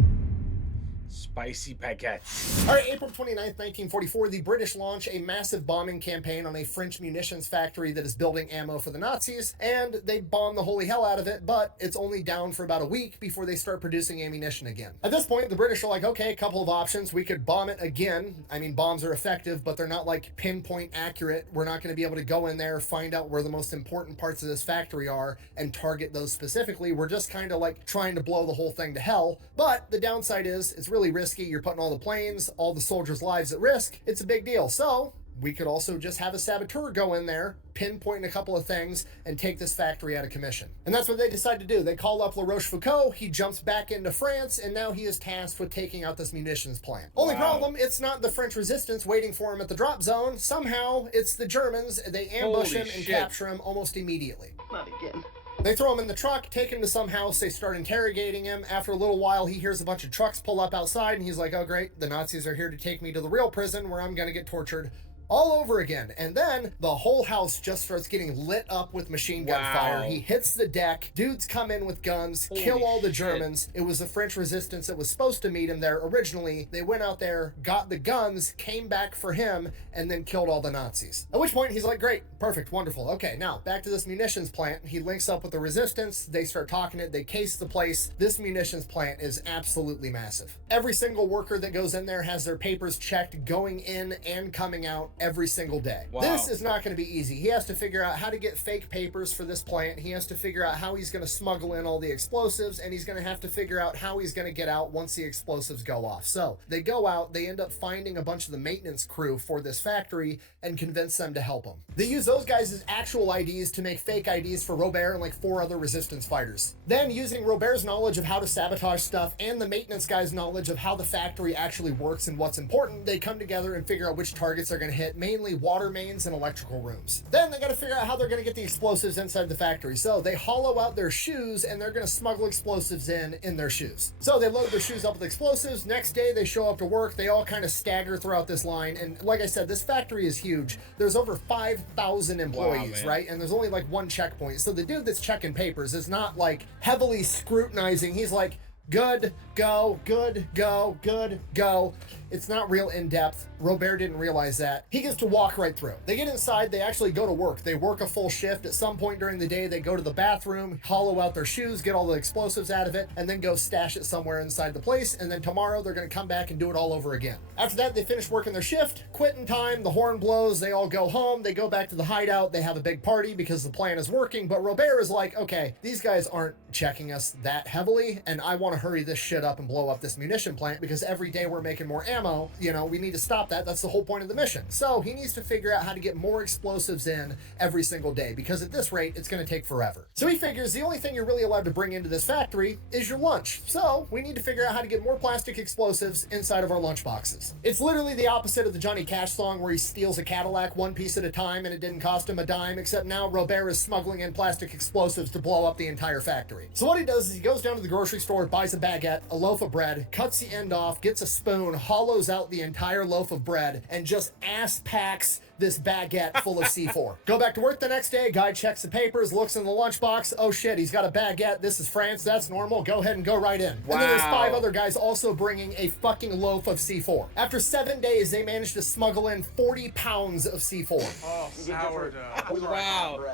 Spicy baguettes. All right, April 29th, 1944, the British launch a massive bombing campaign on a French munitions factory that is building ammo for the Nazis, and they bomb the holy hell out of it, but it's only down for about a week before they start producing ammunition again. At this point, the British are like, okay, a couple of options. We could bomb it again. I mean, bombs are effective, but they're not like pinpoint accurate. We're not going to be able to go in there, find out where the most important parts of this factory are, and target those specifically. We're just kind of like trying to blow the whole thing to hell. But the downside is, it's really risky. You're putting all the planes, all the soldiers' lives at risk. It's a big deal. So we could also just have a saboteur go in there, pinpoint a couple of things, and take this factory out of commission. And that's what they decide to do. They call up Rochefoucauld, he jumps back into France, and now he is tasked with taking out this munitions plant. Only problem, it's not the French resistance waiting for him at the drop zone. Somehow, it's the Germans. They ambush him and capture him almost immediately. Not again. They throw him in the truck, take him to some house, they start interrogating him. After a little while, he hears a bunch of trucks pull up outside, and he's like, oh great, the Nazis are here to take me to the real prison where I'm gonna get tortured all over again. And then the whole house just starts getting lit up with machine gun fire. He hits the deck, dudes come in with guns, kill all the Germans. It was the French resistance that was supposed to meet him there originally. They went out there, got the guns, came back for him, and then killed all the Nazis. At which point he's like, great, perfect, wonderful. Okay, now back to this munitions plant. He links up with the resistance, they start talking it, they case the place. This munitions plant is absolutely massive. Every single worker that goes in there has their papers checked going in and coming out every single day. Wow. This is not going to be easy. He has to figure out how to get fake papers for this plant. He has to figure out how he's going to smuggle in all the explosives, and he's going to have to figure out how he's going to get out once the explosives go off. So they go out, they end up finding a bunch of the maintenance crew for this factory and convince them to help him. They use those guys as actual IDs to make fake IDs for Robert and like 4 other resistance fighters. Then, using Robert's knowledge of how to sabotage stuff and the maintenance guy's knowledge of how the factory actually works and what's important, they come together and figure out which targets they're going to hit, mainly water mains and electrical rooms. Then they got to figure out how they're going to get the explosives inside the factory. So they hollow out their shoes, and they're going to smuggle explosives in their shoes. So they load their shoes up with explosives. Next day they show up to work. They all kind of stagger throughout this line, and like I said, this factory is huge. There's over 5,000 employees, right? And there's only like one checkpoint. So the dude that's checking papers is not like heavily scrutinizing. He's like, good, go, good, go, good, go. It's not real in-depth. Robert didn't realize that. He gets to walk right through. They get inside, they actually go to work. They work a full shift. At some point during the day, they go to the bathroom, hollow out their shoes, get all the explosives out of it, and then go stash it somewhere inside the place. And then tomorrow, they're gonna come back and do it all over again. After that, they finish working their shift, quitting time, the horn blows, they all go home, they go back to the hideout, they have a big party because the plan is working, but Robert is like, okay, these guys aren't checking us that heavily, and I wanna hurry this shit up and blow up this munition plant because every day we're making more ammo, you know, we need to stop that. That's the whole point of the mission. So he needs to figure out how to get more explosives in every single day, because at this rate, it's going to take forever. So he figures the only thing you're really allowed to bring into this factory is your lunch. So we need to figure out how to get more plastic explosives inside of our lunch boxes. It's literally the opposite of the Johnny Cash song where he steals a Cadillac one piece at a time and it didn't cost him a dime, except now Robert is smuggling in plastic explosives to blow up the entire factory. So what he does is he goes down to the grocery store, buys a baguette, a loaf of bread, cuts the end off, gets a spoon, hollows out the entire loaf of bread, and just ass packs this baguette full of C4. Go back to work the next day, guy checks the papers, looks in the lunchbox, oh shit, he's got a baguette, this is France, that's normal, go ahead and go right in. Wow. And then there's 5 other guys also bringing a fucking loaf of C4. After 7 days, they managed to smuggle in 40 pounds of C4. Oh, sourdough. Wow.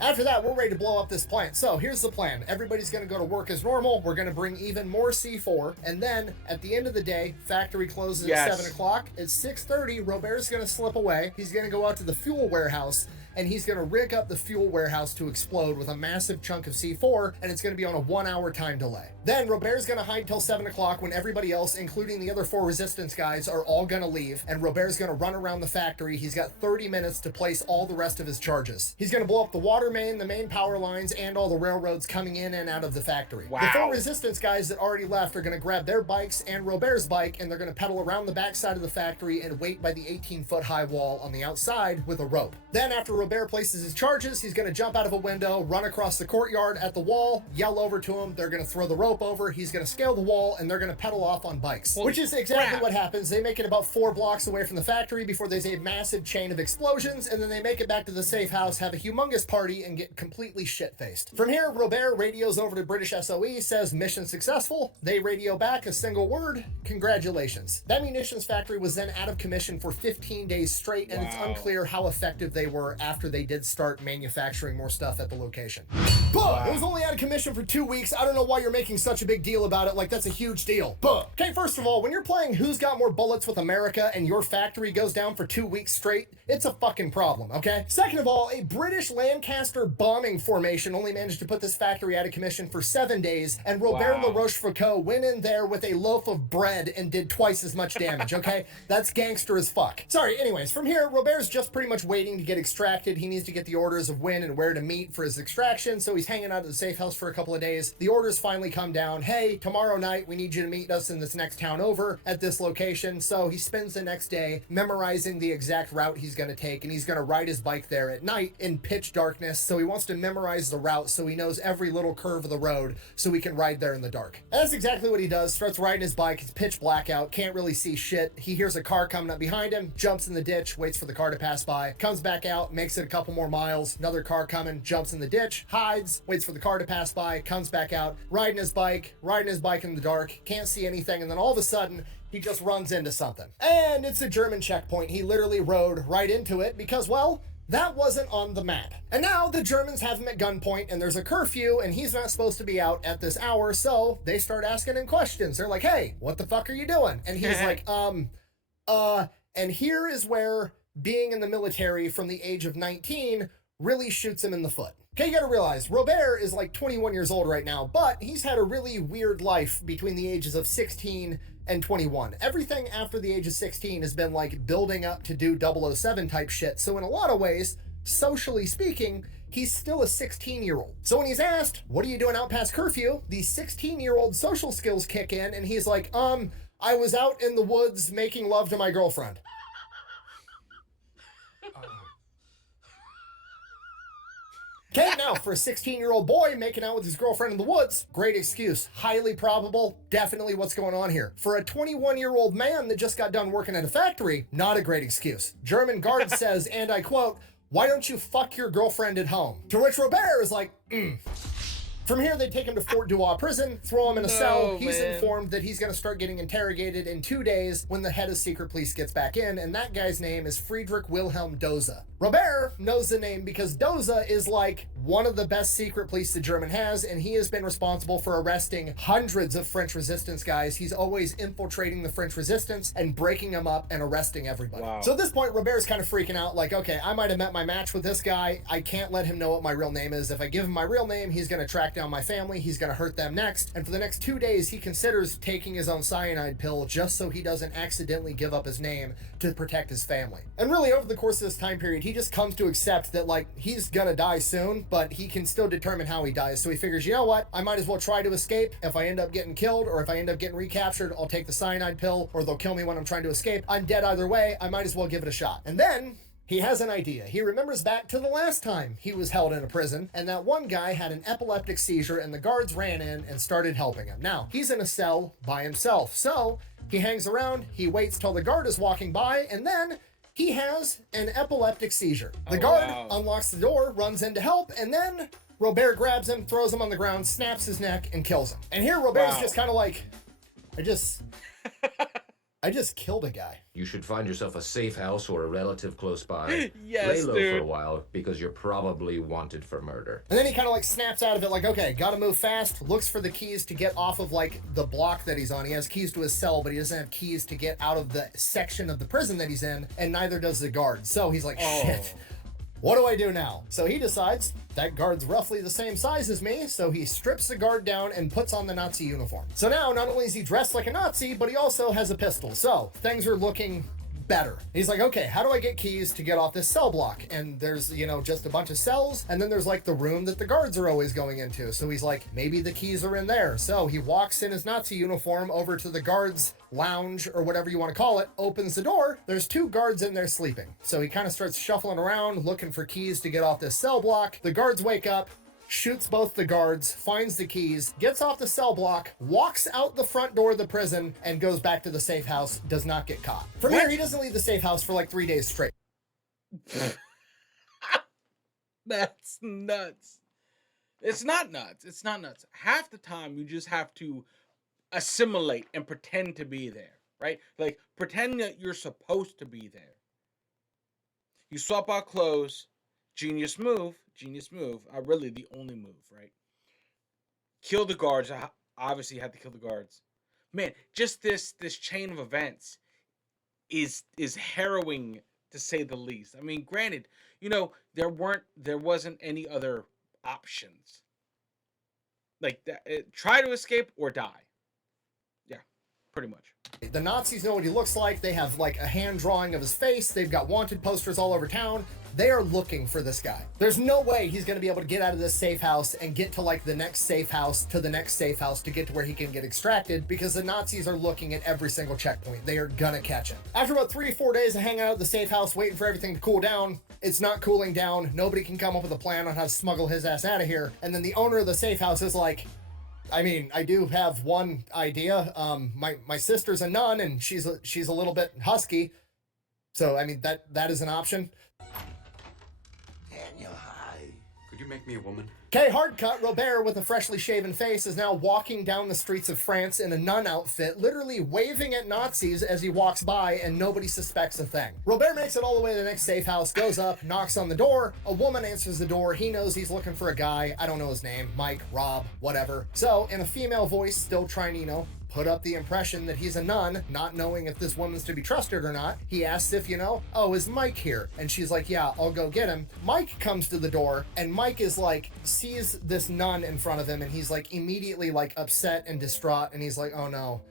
After that, we're ready to blow up this plant. So here's the plan. Everybody's gonna go to work as normal. We're gonna bring even more C4. And then at the end of the day, factory closes at 7 o'clock. At 6:30, Robert's gonna slip away. He's gonna go out to the fuel warehouse and he's gonna rig up the fuel warehouse to explode with a massive chunk of C4, and it's gonna be on a 1-hour time delay. Then Robert's gonna hide till 7 o'clock when everybody else, including the other 4 resistance guys, are all gonna leave, and Robert's gonna run around the factory. He's got 30 minutes to place all the rest of his charges. He's gonna blow up the water main, the main power lines, and all the railroads coming in and out of the factory. Wow. The 4 resistance guys that already left are gonna grab their bikes and Robert's bike, and they're gonna pedal around the backside of the factory and wait by the 18-foot high wall on the outside with a rope. Then after Robert places his charges, he's gonna jump out of a window, run across the courtyard at the wall, yell over to him, they're gonna throw the rope over, he's gonna scale the wall, and they're gonna pedal off on bikes. Which is exactly what happens. They make it about 4 blocks away from the factory before there's a massive chain of explosions, and then they make it back to the safe house, have a humongous party, and get completely shit-faced. From here, Robert radios over to British SOE, says mission successful. They radio back a single word, congratulations. That munitions factory was then out of commission for 15 days straight, and it's unclear how effective they were after they did start manufacturing more stuff at the location. But it was only out of commission for 2 weeks. I don't know why you're making such a big deal about it, like that's a huge deal. But okay, first of all, when you're playing Who's Got More Bullets with America and your factory goes down for 2 weeks straight, it's a fucking problem, okay? Second of all, a British Lancaster bombing formation only managed to put this factory out of commission for 7 days, and Robert Le Rochefoucauld went in there with a loaf of bread and did twice as much damage, okay? That's gangster as fuck. Sorry, anyways, from here, Robert's just pretty much waiting to get extracted. He needs to get the orders of when and where to meet for his extraction, so he's hanging out at the safe house for a couple of days. The orders finally come down. Hey, tomorrow night, we need you to meet us in this next town over at this location. So he spends the next day memorizing the exact route he's going to take, and he's going to ride his bike there at night in pitch darkness. So he wants to memorize the route so he knows every little curve of the road so he can ride there in the dark. And that's exactly what he does. Starts riding his bike. It's pitch blackout. Can't really see shit. He hears a car coming up behind him, jumps in the ditch, waits for the car to pass by, comes back out, makes it a couple more miles. Another car coming, jumps in the ditch, hides, waits for the car to pass by, comes back out, riding his bike in the dark, can't see anything, and then all of a sudden, he just runs into something. And it's a German checkpoint. He literally rode right into it because, well, that wasn't on the map. And now the Germans have him at gunpoint and there's a curfew and he's not supposed to be out at this hour, so they start asking him questions. They're like, hey, what the fuck are you doing? And he's like, and here is where being in the military from the age of 19 really shoots him in the foot. Okay, you gotta realize, Robert is like 21 years old right now, but he's had a really weird life between the ages of 16 and 21. Everything after the age of 16 has been like building up to do 007 type shit. So in a lot of ways, socially speaking, he's still a 16-year-old. So when he's asked, what are you doing out past curfew? The 16-year-old social skills kick in and he's like, I was out in the woods making love to my girlfriend. Okay, now for a 16-year-old boy making out with his girlfriend in the woods, great excuse. Highly probable, definitely what's going on here. For a 21-year-old man that just got done working at a factory, not a great excuse. German guard says, and I quote, why don't you fuck your girlfriend at home? To which Robert is like, From here, they take him to Fort Duas prison, throw him in a cell. He's informed that he's going to start getting interrogated in 2 days when the head of secret police gets back in, and that guy's name is Friedrich Wilhelm Doza. Robert knows the name because Doza is like one of the best secret police the German has, and he has been responsible for arresting hundreds of French resistance guys. He's always infiltrating the French resistance and breaking them up and arresting everybody. Wow. So at this point, Robert's kind of freaking out, like, okay, I might have met my match with this guy. I can't let him know what my real name is. If I give him my real name, he's going to track down my family. He's going to hurt them next. And for the next 2 days, he considers taking his own cyanide pill just so he doesn't accidentally give up his name to protect his family. And really, over the course of this time period, he just comes to accept that, like, he's gonna die soon, but he can still determine how he dies. So he figures, you know what? I might as well try to escape. If I end up getting killed or if I end up getting recaptured, I'll take the cyanide pill, or they'll kill me when I'm trying to escape. I'm dead either way. I might as well give it a shot. And then he has an idea. He remembers back to the last time he was held in a prison, and that one guy had an epileptic seizure, and the guards ran in and started helping him. Now, he's in a cell by himself, so he hangs around, he waits till the guard is walking by, and then he has an epileptic seizure. The guard unlocks the door, runs in to help, and then Robert grabs him, throws him on the ground, snaps his neck, and kills him. And here Robert's just kind of like, I just killed a guy. You should find yourself a safe house or a relative close by. Yes, Lay low dude. for a while because you're probably wanted for murder. And then he kind of like snaps out of it like, okay, gotta move fast, looks for the keys to get off of like the block that he's on. He has keys to his cell, but he doesn't have keys to get out of the section of the prison that he's in, and neither does the guard. So he's like, shit, what do I do now? So he decides that guard's roughly the same size as me, so he strips the guard down and puts on the Nazi uniform. So now, not only is he dressed like a Nazi, but he also has a pistol. So things are looking better. He's like, okay, how do I get keys to get off this cell block? And there's, you know, just a bunch of cells, and then there's like the room that the guards are always going into. So he's like, maybe the keys are in there. So he walks in his Nazi uniform over to the guards' lounge, or whatever you want to call it, opens the door. There's 2 guards in there sleeping. So he kind of starts shuffling around, looking for keys to get off this cell block. The guards wake up, shoots both the guards, finds the keys, gets off the cell block, walks out the front door of the prison, and goes back to the safe house, does not get caught. From here, he doesn't leave the safe house for like 3 days straight. That's nuts. It's not nuts. It's not nuts. Half the time, you just have to assimilate and pretend to be there, right? Like, pretend that you're supposed to be there. You swap out clothes. Genius move. Really the only move, right? Kill the guards. I obviously had to kill the guards. Man, just this chain of events is harrowing, to say the least. I mean, granted, you know, there wasn't any other options. Like that, try to escape or die. Yeah, pretty much. The Nazis know what he looks like. They have like a hand drawing of his face. They've got wanted posters all over town. They are looking for this guy. There's no way he's going to be able to get out of this safe house and get to like the next safe house to the next safe house to get to where he can get extracted, because the Nazis are looking at every single checkpoint. They are gonna catch him. After about 3 to 4 days of hanging out at the safe house waiting for everything to cool down, it's not cooling down. Nobody can come up with a plan on how to smuggle his ass out of here. And then the owner of the safe house is like, I mean, I do have one idea. My sister's a nun and she's a little bit husky. So, I mean, that is an option. Could you make me a woman? Okay, hard cut. Robert, with a freshly shaven face, is now walking down the streets of France in a nun outfit, literally waving at Nazis as he walks by, and nobody suspects a thing. Robert makes it all the way to the next safe house, goes up, knocks on the door. A woman answers the door. He knows he's looking for a guy. I don't know his name. Mike, Rob, whatever. So, in a female voice, still trying to, you know, put up the impression that he's a nun, not knowing if this woman's to be trusted or not, he asks if, you know, oh, is Mike here? And she's like, yeah, I'll go get him. Mike comes to the door, and Mike is like, sees this nun in front of him, and he's like immediately like upset and distraught, and he's like, oh no,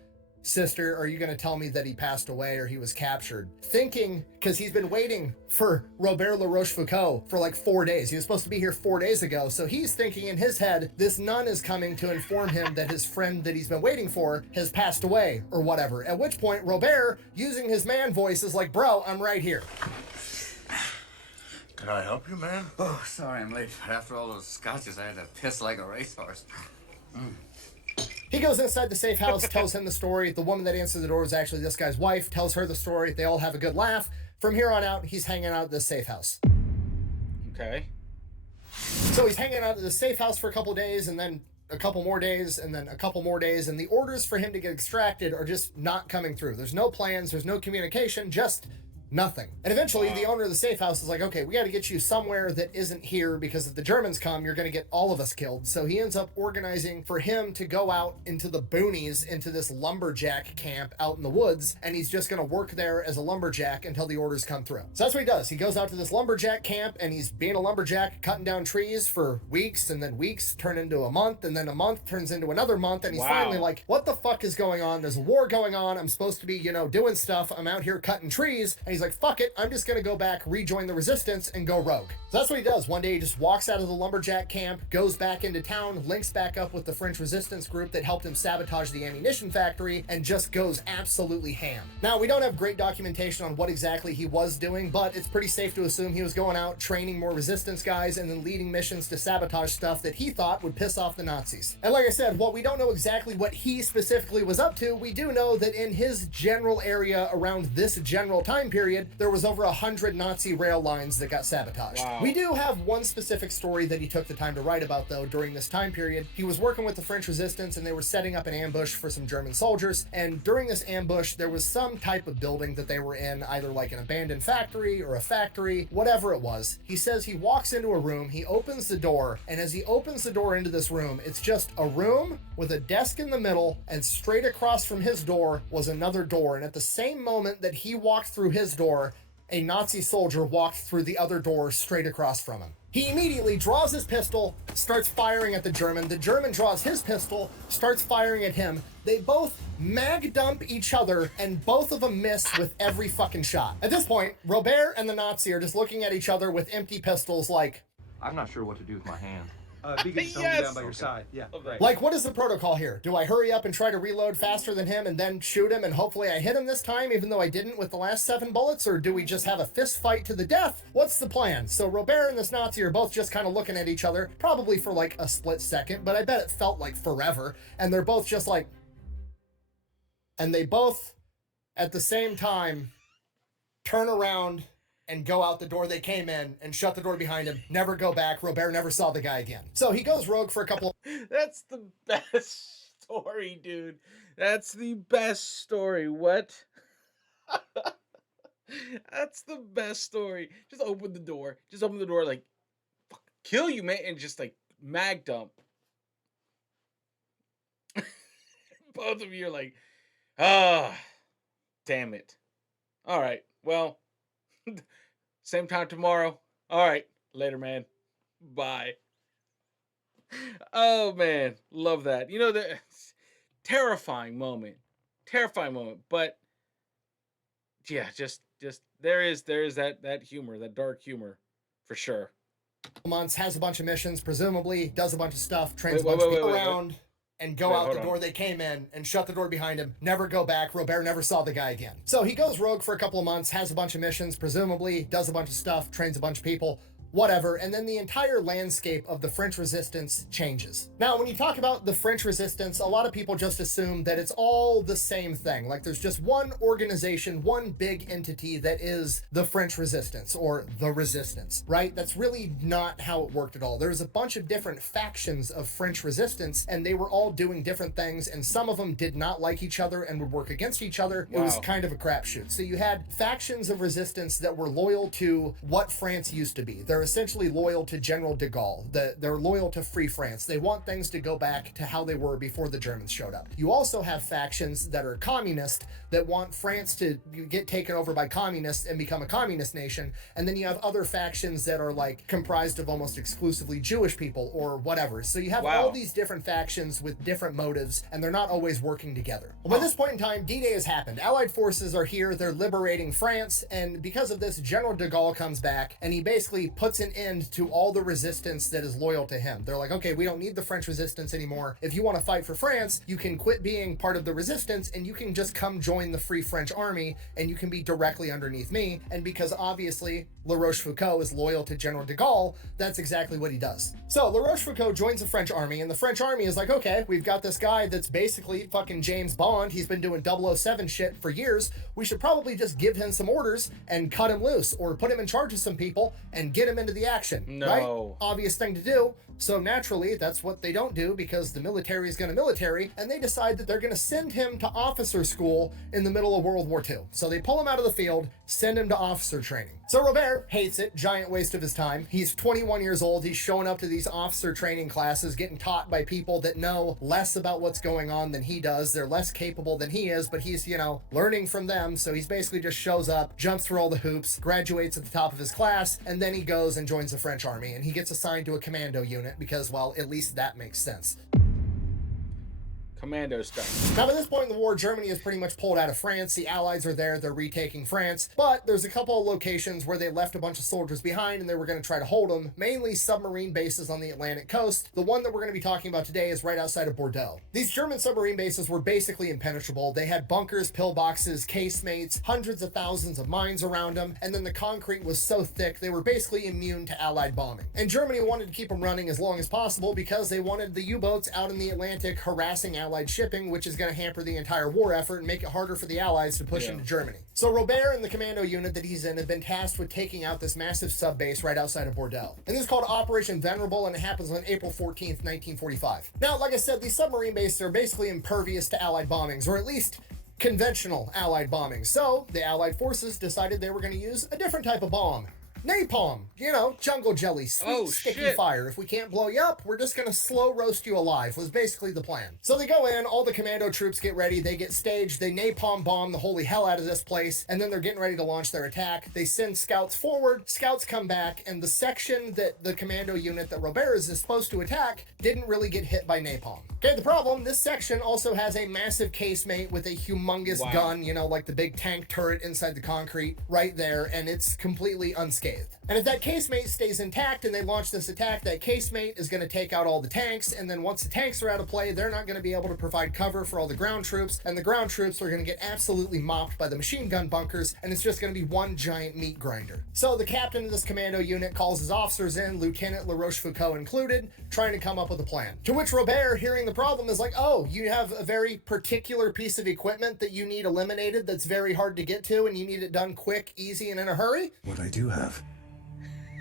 sister, are you gonna tell me that he passed away or he was captured? Thinking, because he's been waiting for Robert Le Rochefoucauld for like 4 days. He was supposed to be here 4 days ago, so he's thinking in his head, this nun is coming to inform him that his friend that he's been waiting for has passed away or whatever. At which point, Robert, using his man voice, is like, bro, I'm right here. Can I help you, man? Oh, sorry I'm late. After all those scotches, I had to piss like a racehorse. He goes inside the safe house, tells him the story. The woman that answered the door is actually this guy's wife, tells her the story. They all have a good laugh. From here on out, he's hanging out at this safe house. Okay. So he's hanging out at the safe house for a couple days, and then a couple more days, and then a couple more days, and the orders for him to get extracted are just not coming through. There's no plans, there's no communication, just nothing. And eventually the owner of the safe house is like, okay, we got to get you somewhere that isn't here, because if the Germans come, you're going to get all of us killed. So he ends up organizing for him to go out into the boonies, into this lumberjack camp out in the woods, and he's just going to work there as a lumberjack until the orders come through. So that's what he does. He goes out to this lumberjack camp, and he's being a lumberjack, cutting down trees for weeks, and then weeks turn into a month, and then a month turns into another month, and he's finally like, what the fuck is going on? There's a war going on. I'm supposed to be, you know, doing stuff. I'm out here cutting trees. And he's like, fuck it, I'm just gonna go back, rejoin the resistance, and go rogue. So that's what he does. One day he just walks out of the lumberjack camp, goes back into town, links back up with the French resistance group that helped him sabotage the ammunition factory, and just goes absolutely ham. Now, we don't have great documentation on what exactly he was doing, but it's pretty safe to assume he was going out, training more resistance guys, and then leading missions to sabotage stuff that he thought would piss off the Nazis. And like I said, while we don't know exactly what he specifically was up to, we do know that in his general area around this general time period, period, there was over 100 Nazi rail lines that got sabotaged. Wow. We do have one specific story that he took the time to write about, though, during this time period. He was working with the French resistance, and they were setting up an ambush for some German soldiers, and during this ambush, there was some type of building that they were in, either like an abandoned factory or a factory, whatever it was. He says he walks into a room, he opens the door, and as he opens the door into this room, it's just a room with a desk in the middle, and straight across from his door was another door, and at the same moment that he walked through his door, a Nazi soldier walked through the other door straight across from him. He immediately draws his pistol, starts firing at the German. The German draws his pistol, starts firing at him. They both mag dump each other, and both of them miss with every fucking shot. At this point, Robert and the Nazi are just looking at each other with empty pistols like, I'm not sure what to do with my hand. Beacon Yes! down by your side. Yeah. Right. like, what is the protocol here? Do I hurry up and try to reload faster than him and then shoot him and hopefully I hit him this time even though I didn't with the last 7 bullets? Or do we just have a fist fight to the death? What's the plan? So Robert and this Nazi are both just kind of looking at each other, probably for like a split second, but I bet it felt like forever. And they're both just like, and they both at the same time turn around and go out the door they came in and shut the door behind him, never go back. Robert never saw the guy again. So he goes rogue for a couple. That's the best story, dude. That's the best story. What? That's the best story. Just open the door. Just open the door, like, fuck, kill you, man, and just like mag dump. Both of you are like, ah, damn it. All right, well, same time tomorrow. All right, later, man. Bye. Oh man, love that. You know, the terrifying moment, but yeah, just there is that humor, that dark humor, for sure. Months, has a bunch of missions, presumably does a bunch of stuff, trains a bunch of people around, and go out the door they came in and shut the door behind him, never go back. Robert never saw the guy again. So he goes rogue for a couple of months, has a bunch of missions, presumably does a bunch of stuff, trains a bunch of people, whatever, and then the entire landscape of the French resistance changes. Now, when you talk about the French resistance, a lot of people just assume that it's all the same thing. Like there's just one organization, one big entity that is the French resistance or the resistance, right? That's really not how it worked at all. There's a bunch of different factions of French resistance, and they were all doing different things, and some of them did not like each other and would work against each other. It was kind of a crapshoot. So you had factions of resistance that were loyal to what France used to be. They're essentially loyal to General de Gaulle. They're loyal to Free France. They want things to go back to how they were before the Germans showed up. You also have factions that are communist that want France to get taken over by communists and become a communist nation. And then you have other factions that are like comprised of almost exclusively Jewish people or whatever. So you have all these different factions with different motives, and they're not always working together. By this point in time, D-Day has happened. Allied forces are here. They're liberating France. And because of this, General de Gaulle comes back and he basically puts an end to all the resistance that is loyal to him. They're like, okay, we don't need the French resistance anymore. If you want to fight for France, you can quit being part of the resistance and you can just come join the Free French Army and you can be directly underneath me. And because obviously La Rochefoucauld is loyal to General de Gaulle, that's exactly what he does. So La Rochefoucauld joins the French Army, and the French Army is like, okay, we've got this guy that's basically fucking James Bond. He's been doing 007 shit for years. We should probably just give him some orders and cut him loose, or put him in charge of some people and get him into the action. Right? Obvious thing to do. So naturally, that's what they don't do, because the military is going to military, and they decide that they're going to send him to officer school in the middle of World War II. So they pull him out of the field, send him to officer training. So Robert hates it, giant waste of his time. He's 21 years old. He's showing up to these officer training classes, getting taught by people that know less about what's going on than he does. They're less capable than he is, but he's, you know, learning from them. So he's basically just shows up, jumps through all the hoops, graduates at the top of his class, and then he goes and joins the French Army, and he gets assigned to a commando unit because, well, at least that makes sense. Commando stuff. Now, by this point in the war, Germany is pretty much pulled out of France. The Allies are there. They're retaking France. But there's a couple of locations where they left a bunch of soldiers behind and they were going to try to hold them, mainly submarine bases on the Atlantic coast. The one that we're going to be talking about today is right outside of Bordeaux. These German submarine bases were basically impenetrable. They had bunkers, pillboxes, casemates, hundreds of thousands of mines around them, and then the concrete was so thick they were basically immune to Allied bombing. And Germany wanted to keep them running as long as possible because they wanted the U-boats out in the Atlantic harassing Allied shipping, which is going to hamper the entire war effort and make it harder for the Allies to push into Germany. So Robert and the commando unit that he's in have been tasked with taking out this massive sub-base right outside of Bordeaux. And this is called Operation Venerable, and it happens on April 14th, 1945. Now, like I said, these submarine bases are basically impervious to Allied bombings, or at least conventional Allied bombings. So the Allied forces decided they were going to use a different type of bomb. Napalm, you know, jungle jelly, sweet, sticky fire. If we can't blow you up, we're just going to slow roast you alive, was basically the plan. So they go in, all the commando troops get ready, they get staged, they napalm bomb the holy hell out of this place, and then they're getting ready to launch their attack. They send scouts forward, scouts come back, and the section that the commando unit that Robert is supposed to attack didn't really get hit by napalm. Okay, the problem, this section also has a massive casemate with a humongous gun, you know, like the big tank turret inside the concrete right there, and it's completely unscathed. And if that casemate stays intact and they launch this attack, that casemate is going to take out all the tanks, and then once the tanks are out of play, they're not going to be able to provide cover for all the ground troops, and the ground troops are going to get absolutely mopped by the machine gun bunkers, and it's just going to be one giant meat grinder. So the captain of this commando unit calls his officers in, Lieutenant Rochefoucauld included, trying to come up with a plan. To which Robert, hearing the problem, is like, oh, you have a very particular piece of equipment that you need eliminated that's very hard to get to, and you need it done quick, easy, and in a hurry? What I do have.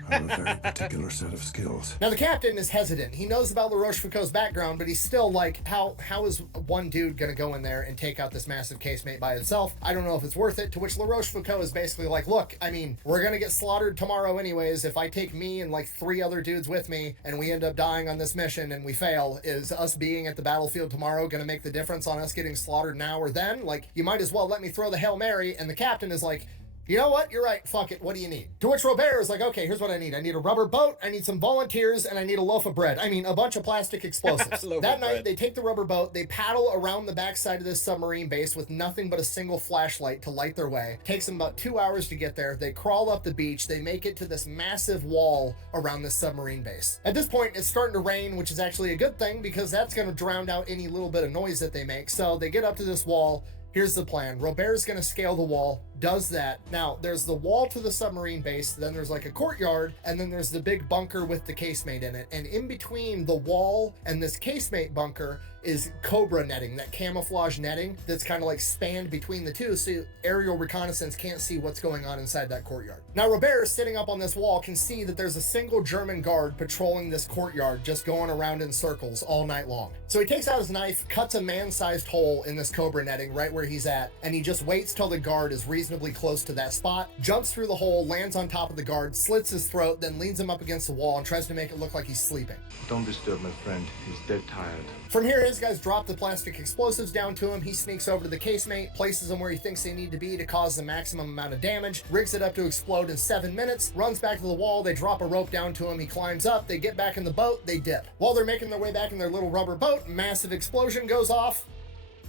I have a very particular set of skills. Now the captain is hesitant. He knows about Rochefoucauld's background, but he's still like, how is one dude gonna go in there and take out this massive casemate by himself? I don't know if it's worth it. To which Rochefoucauld is basically like, look, I mean, we're gonna get slaughtered tomorrow anyways. If I take me and like 3 other dudes with me and we end up dying on this mission and we fail, is us being at the battlefield tomorrow gonna make the difference on us getting slaughtered now or then? Like, you might as well let me throw the Hail Mary. And the captain is like, you know what? You're right. Fuck it. What do you need? To which Robert is like, okay, here's what I need. I need a rubber boat. I need some volunteers, and I need a loaf of bread. I mean, a bunch of plastic explosives. That night, they take the rubber boat. They paddle around the backside of this submarine base with nothing but a single flashlight to light their way. Takes them about 2 hours to get there. They crawl up the beach. They make it to this massive wall around this submarine base. At this point, it's starting to rain, which is actually a good thing because that's going to drown out any little bit of noise that they make. So they get up to this wall. Here's the plan. Robert's going to scale the wall, does that. Now, there's the wall to the submarine base, then there's like a courtyard, and then there's the big bunker with the casemate in it. And in between the wall and this casemate bunker is cobra netting, that camouflage netting that's kind of like spanned between the two, so aerial reconnaissance can't see what's going on inside that courtyard. Now, Robert, sitting up on this wall, can see that there's a single German guard patrolling this courtyard, just going around in circles all night long. So he takes out his knife, cuts a man-sized hole in this cobra netting right where he's at, and he just waits till the guard is reasonably close to that spot, jumps through the hole, lands on top of the guard, slits his throat, then leans him up against the wall and tries to make it look like he's sleeping. Don't disturb my friend. He's dead tired. From here, his guys drop the plastic explosives down to him. He sneaks over to the casemate, places them where he thinks they need to be to cause the maximum amount of damage, rigs it up to explode in 7 minutes, runs back to the wall, they drop a rope down to him, he climbs up, they get back in the boat, they dip. While they're making their way back in their little rubber boat, massive explosion goes off.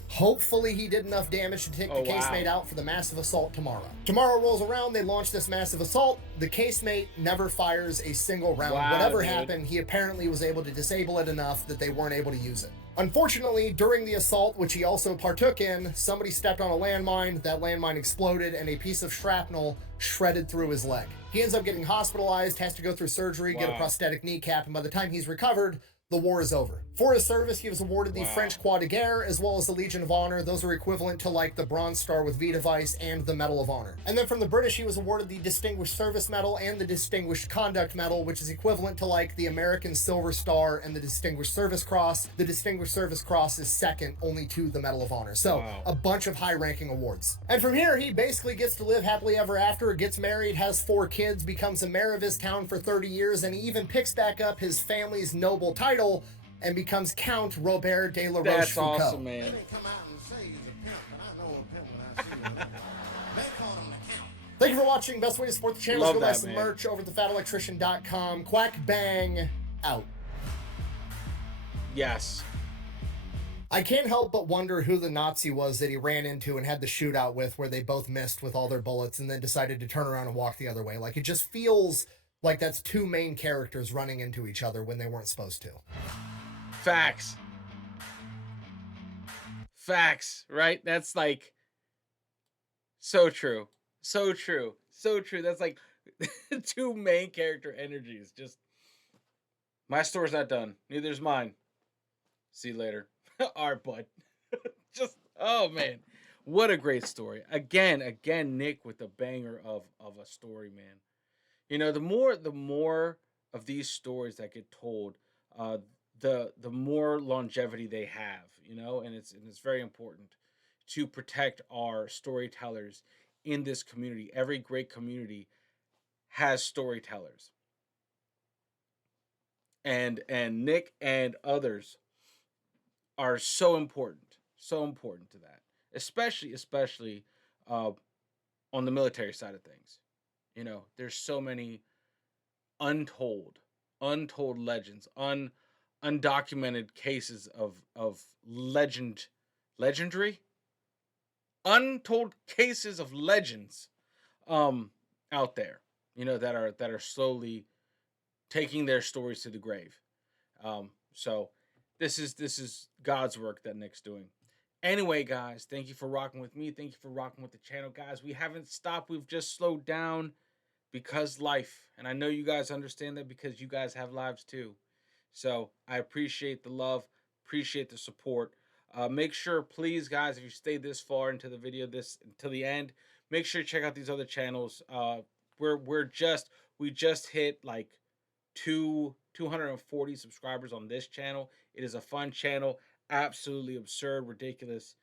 Hopefully he did enough damage to take the casemate out for the massive assault tomorrow. Tomorrow rolls around, they launch this massive assault. The casemate never fires a single round. Whatever happened, he apparently was able to disable it enough that they weren't able to use it. Unfortunately, during the assault, which he also partook in, somebody stepped on a landmine, that landmine exploded, and a piece of shrapnel shredded through his leg. He ends up getting hospitalized, has to go through surgery, get a prosthetic kneecap, and by the time he's recovered, the war is over. For his service, he was awarded the French Croix de Guerre as well as the Legion of Honor. Those are equivalent to like the Bronze Star with V device and the Medal of Honor. And then from the British, he was awarded the Distinguished Service Medal and the Distinguished Conduct Medal, which is equivalent to like the American Silver Star and the Distinguished Service Cross. The Distinguished Service Cross is second only to the Medal of Honor. So a bunch of high-ranking awards. And from here, he basically gets to live happily ever after, gets married, has 4 kids, becomes a mayor of his town for 30 years, and he even picks back up his family's noble title and becomes Count Robert de la Rochefoucauld. That's awesome, man. Thank you for watching. Best way to support the channel is to go buy some merch over at thefatelectrician.com. Quack bang out. Yes. I can't help but wonder who the Nazi was that he ran into and had the shootout with, where they both missed with all their bullets and then decided to turn around and walk the other way. Like, it just feels like that's 2 main characters running into each other when they weren't supposed to. Facts. Facts, right? That's like so true. So true. So true. That's like 2 main character energies. Just, my story's not done. Neither is mine. See you later. Our bud. Just, oh man, what a great story. Again, Nick with the banger of a story, man. You know, the more of these stories that get told, uh, the more longevity they have. You know, and it's very important to protect our storytellers in this community. Every great community has storytellers, and Nick and others are so important to that, especially uh, on the military side of things. You know, there's so many untold, untold legends, undocumented cases of legendary, untold cases of legends, um, out there. You know, that are slowly taking their stories to the grave. So this is God's work that Nick's doing. Anyway, guys, thank you for rocking with me. Thank you for rocking with the channel, guys. We haven't stopped. We've just slowed down because life. And I know you guys understand that because you guys have lives too. So I appreciate the love, appreciate the support. Make sure, please, guys, if you stayed this far into the video, this until the end, make sure you check out these other channels. We just hit like 240 subscribers on this channel. It is a fun channel, absolutely absurd, ridiculous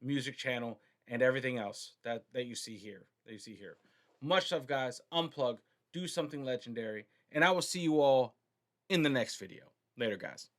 music channel, and everything else that you see here. Much love, guys. Unplug, do something legendary, and I will see you all in the next video. Later, guys.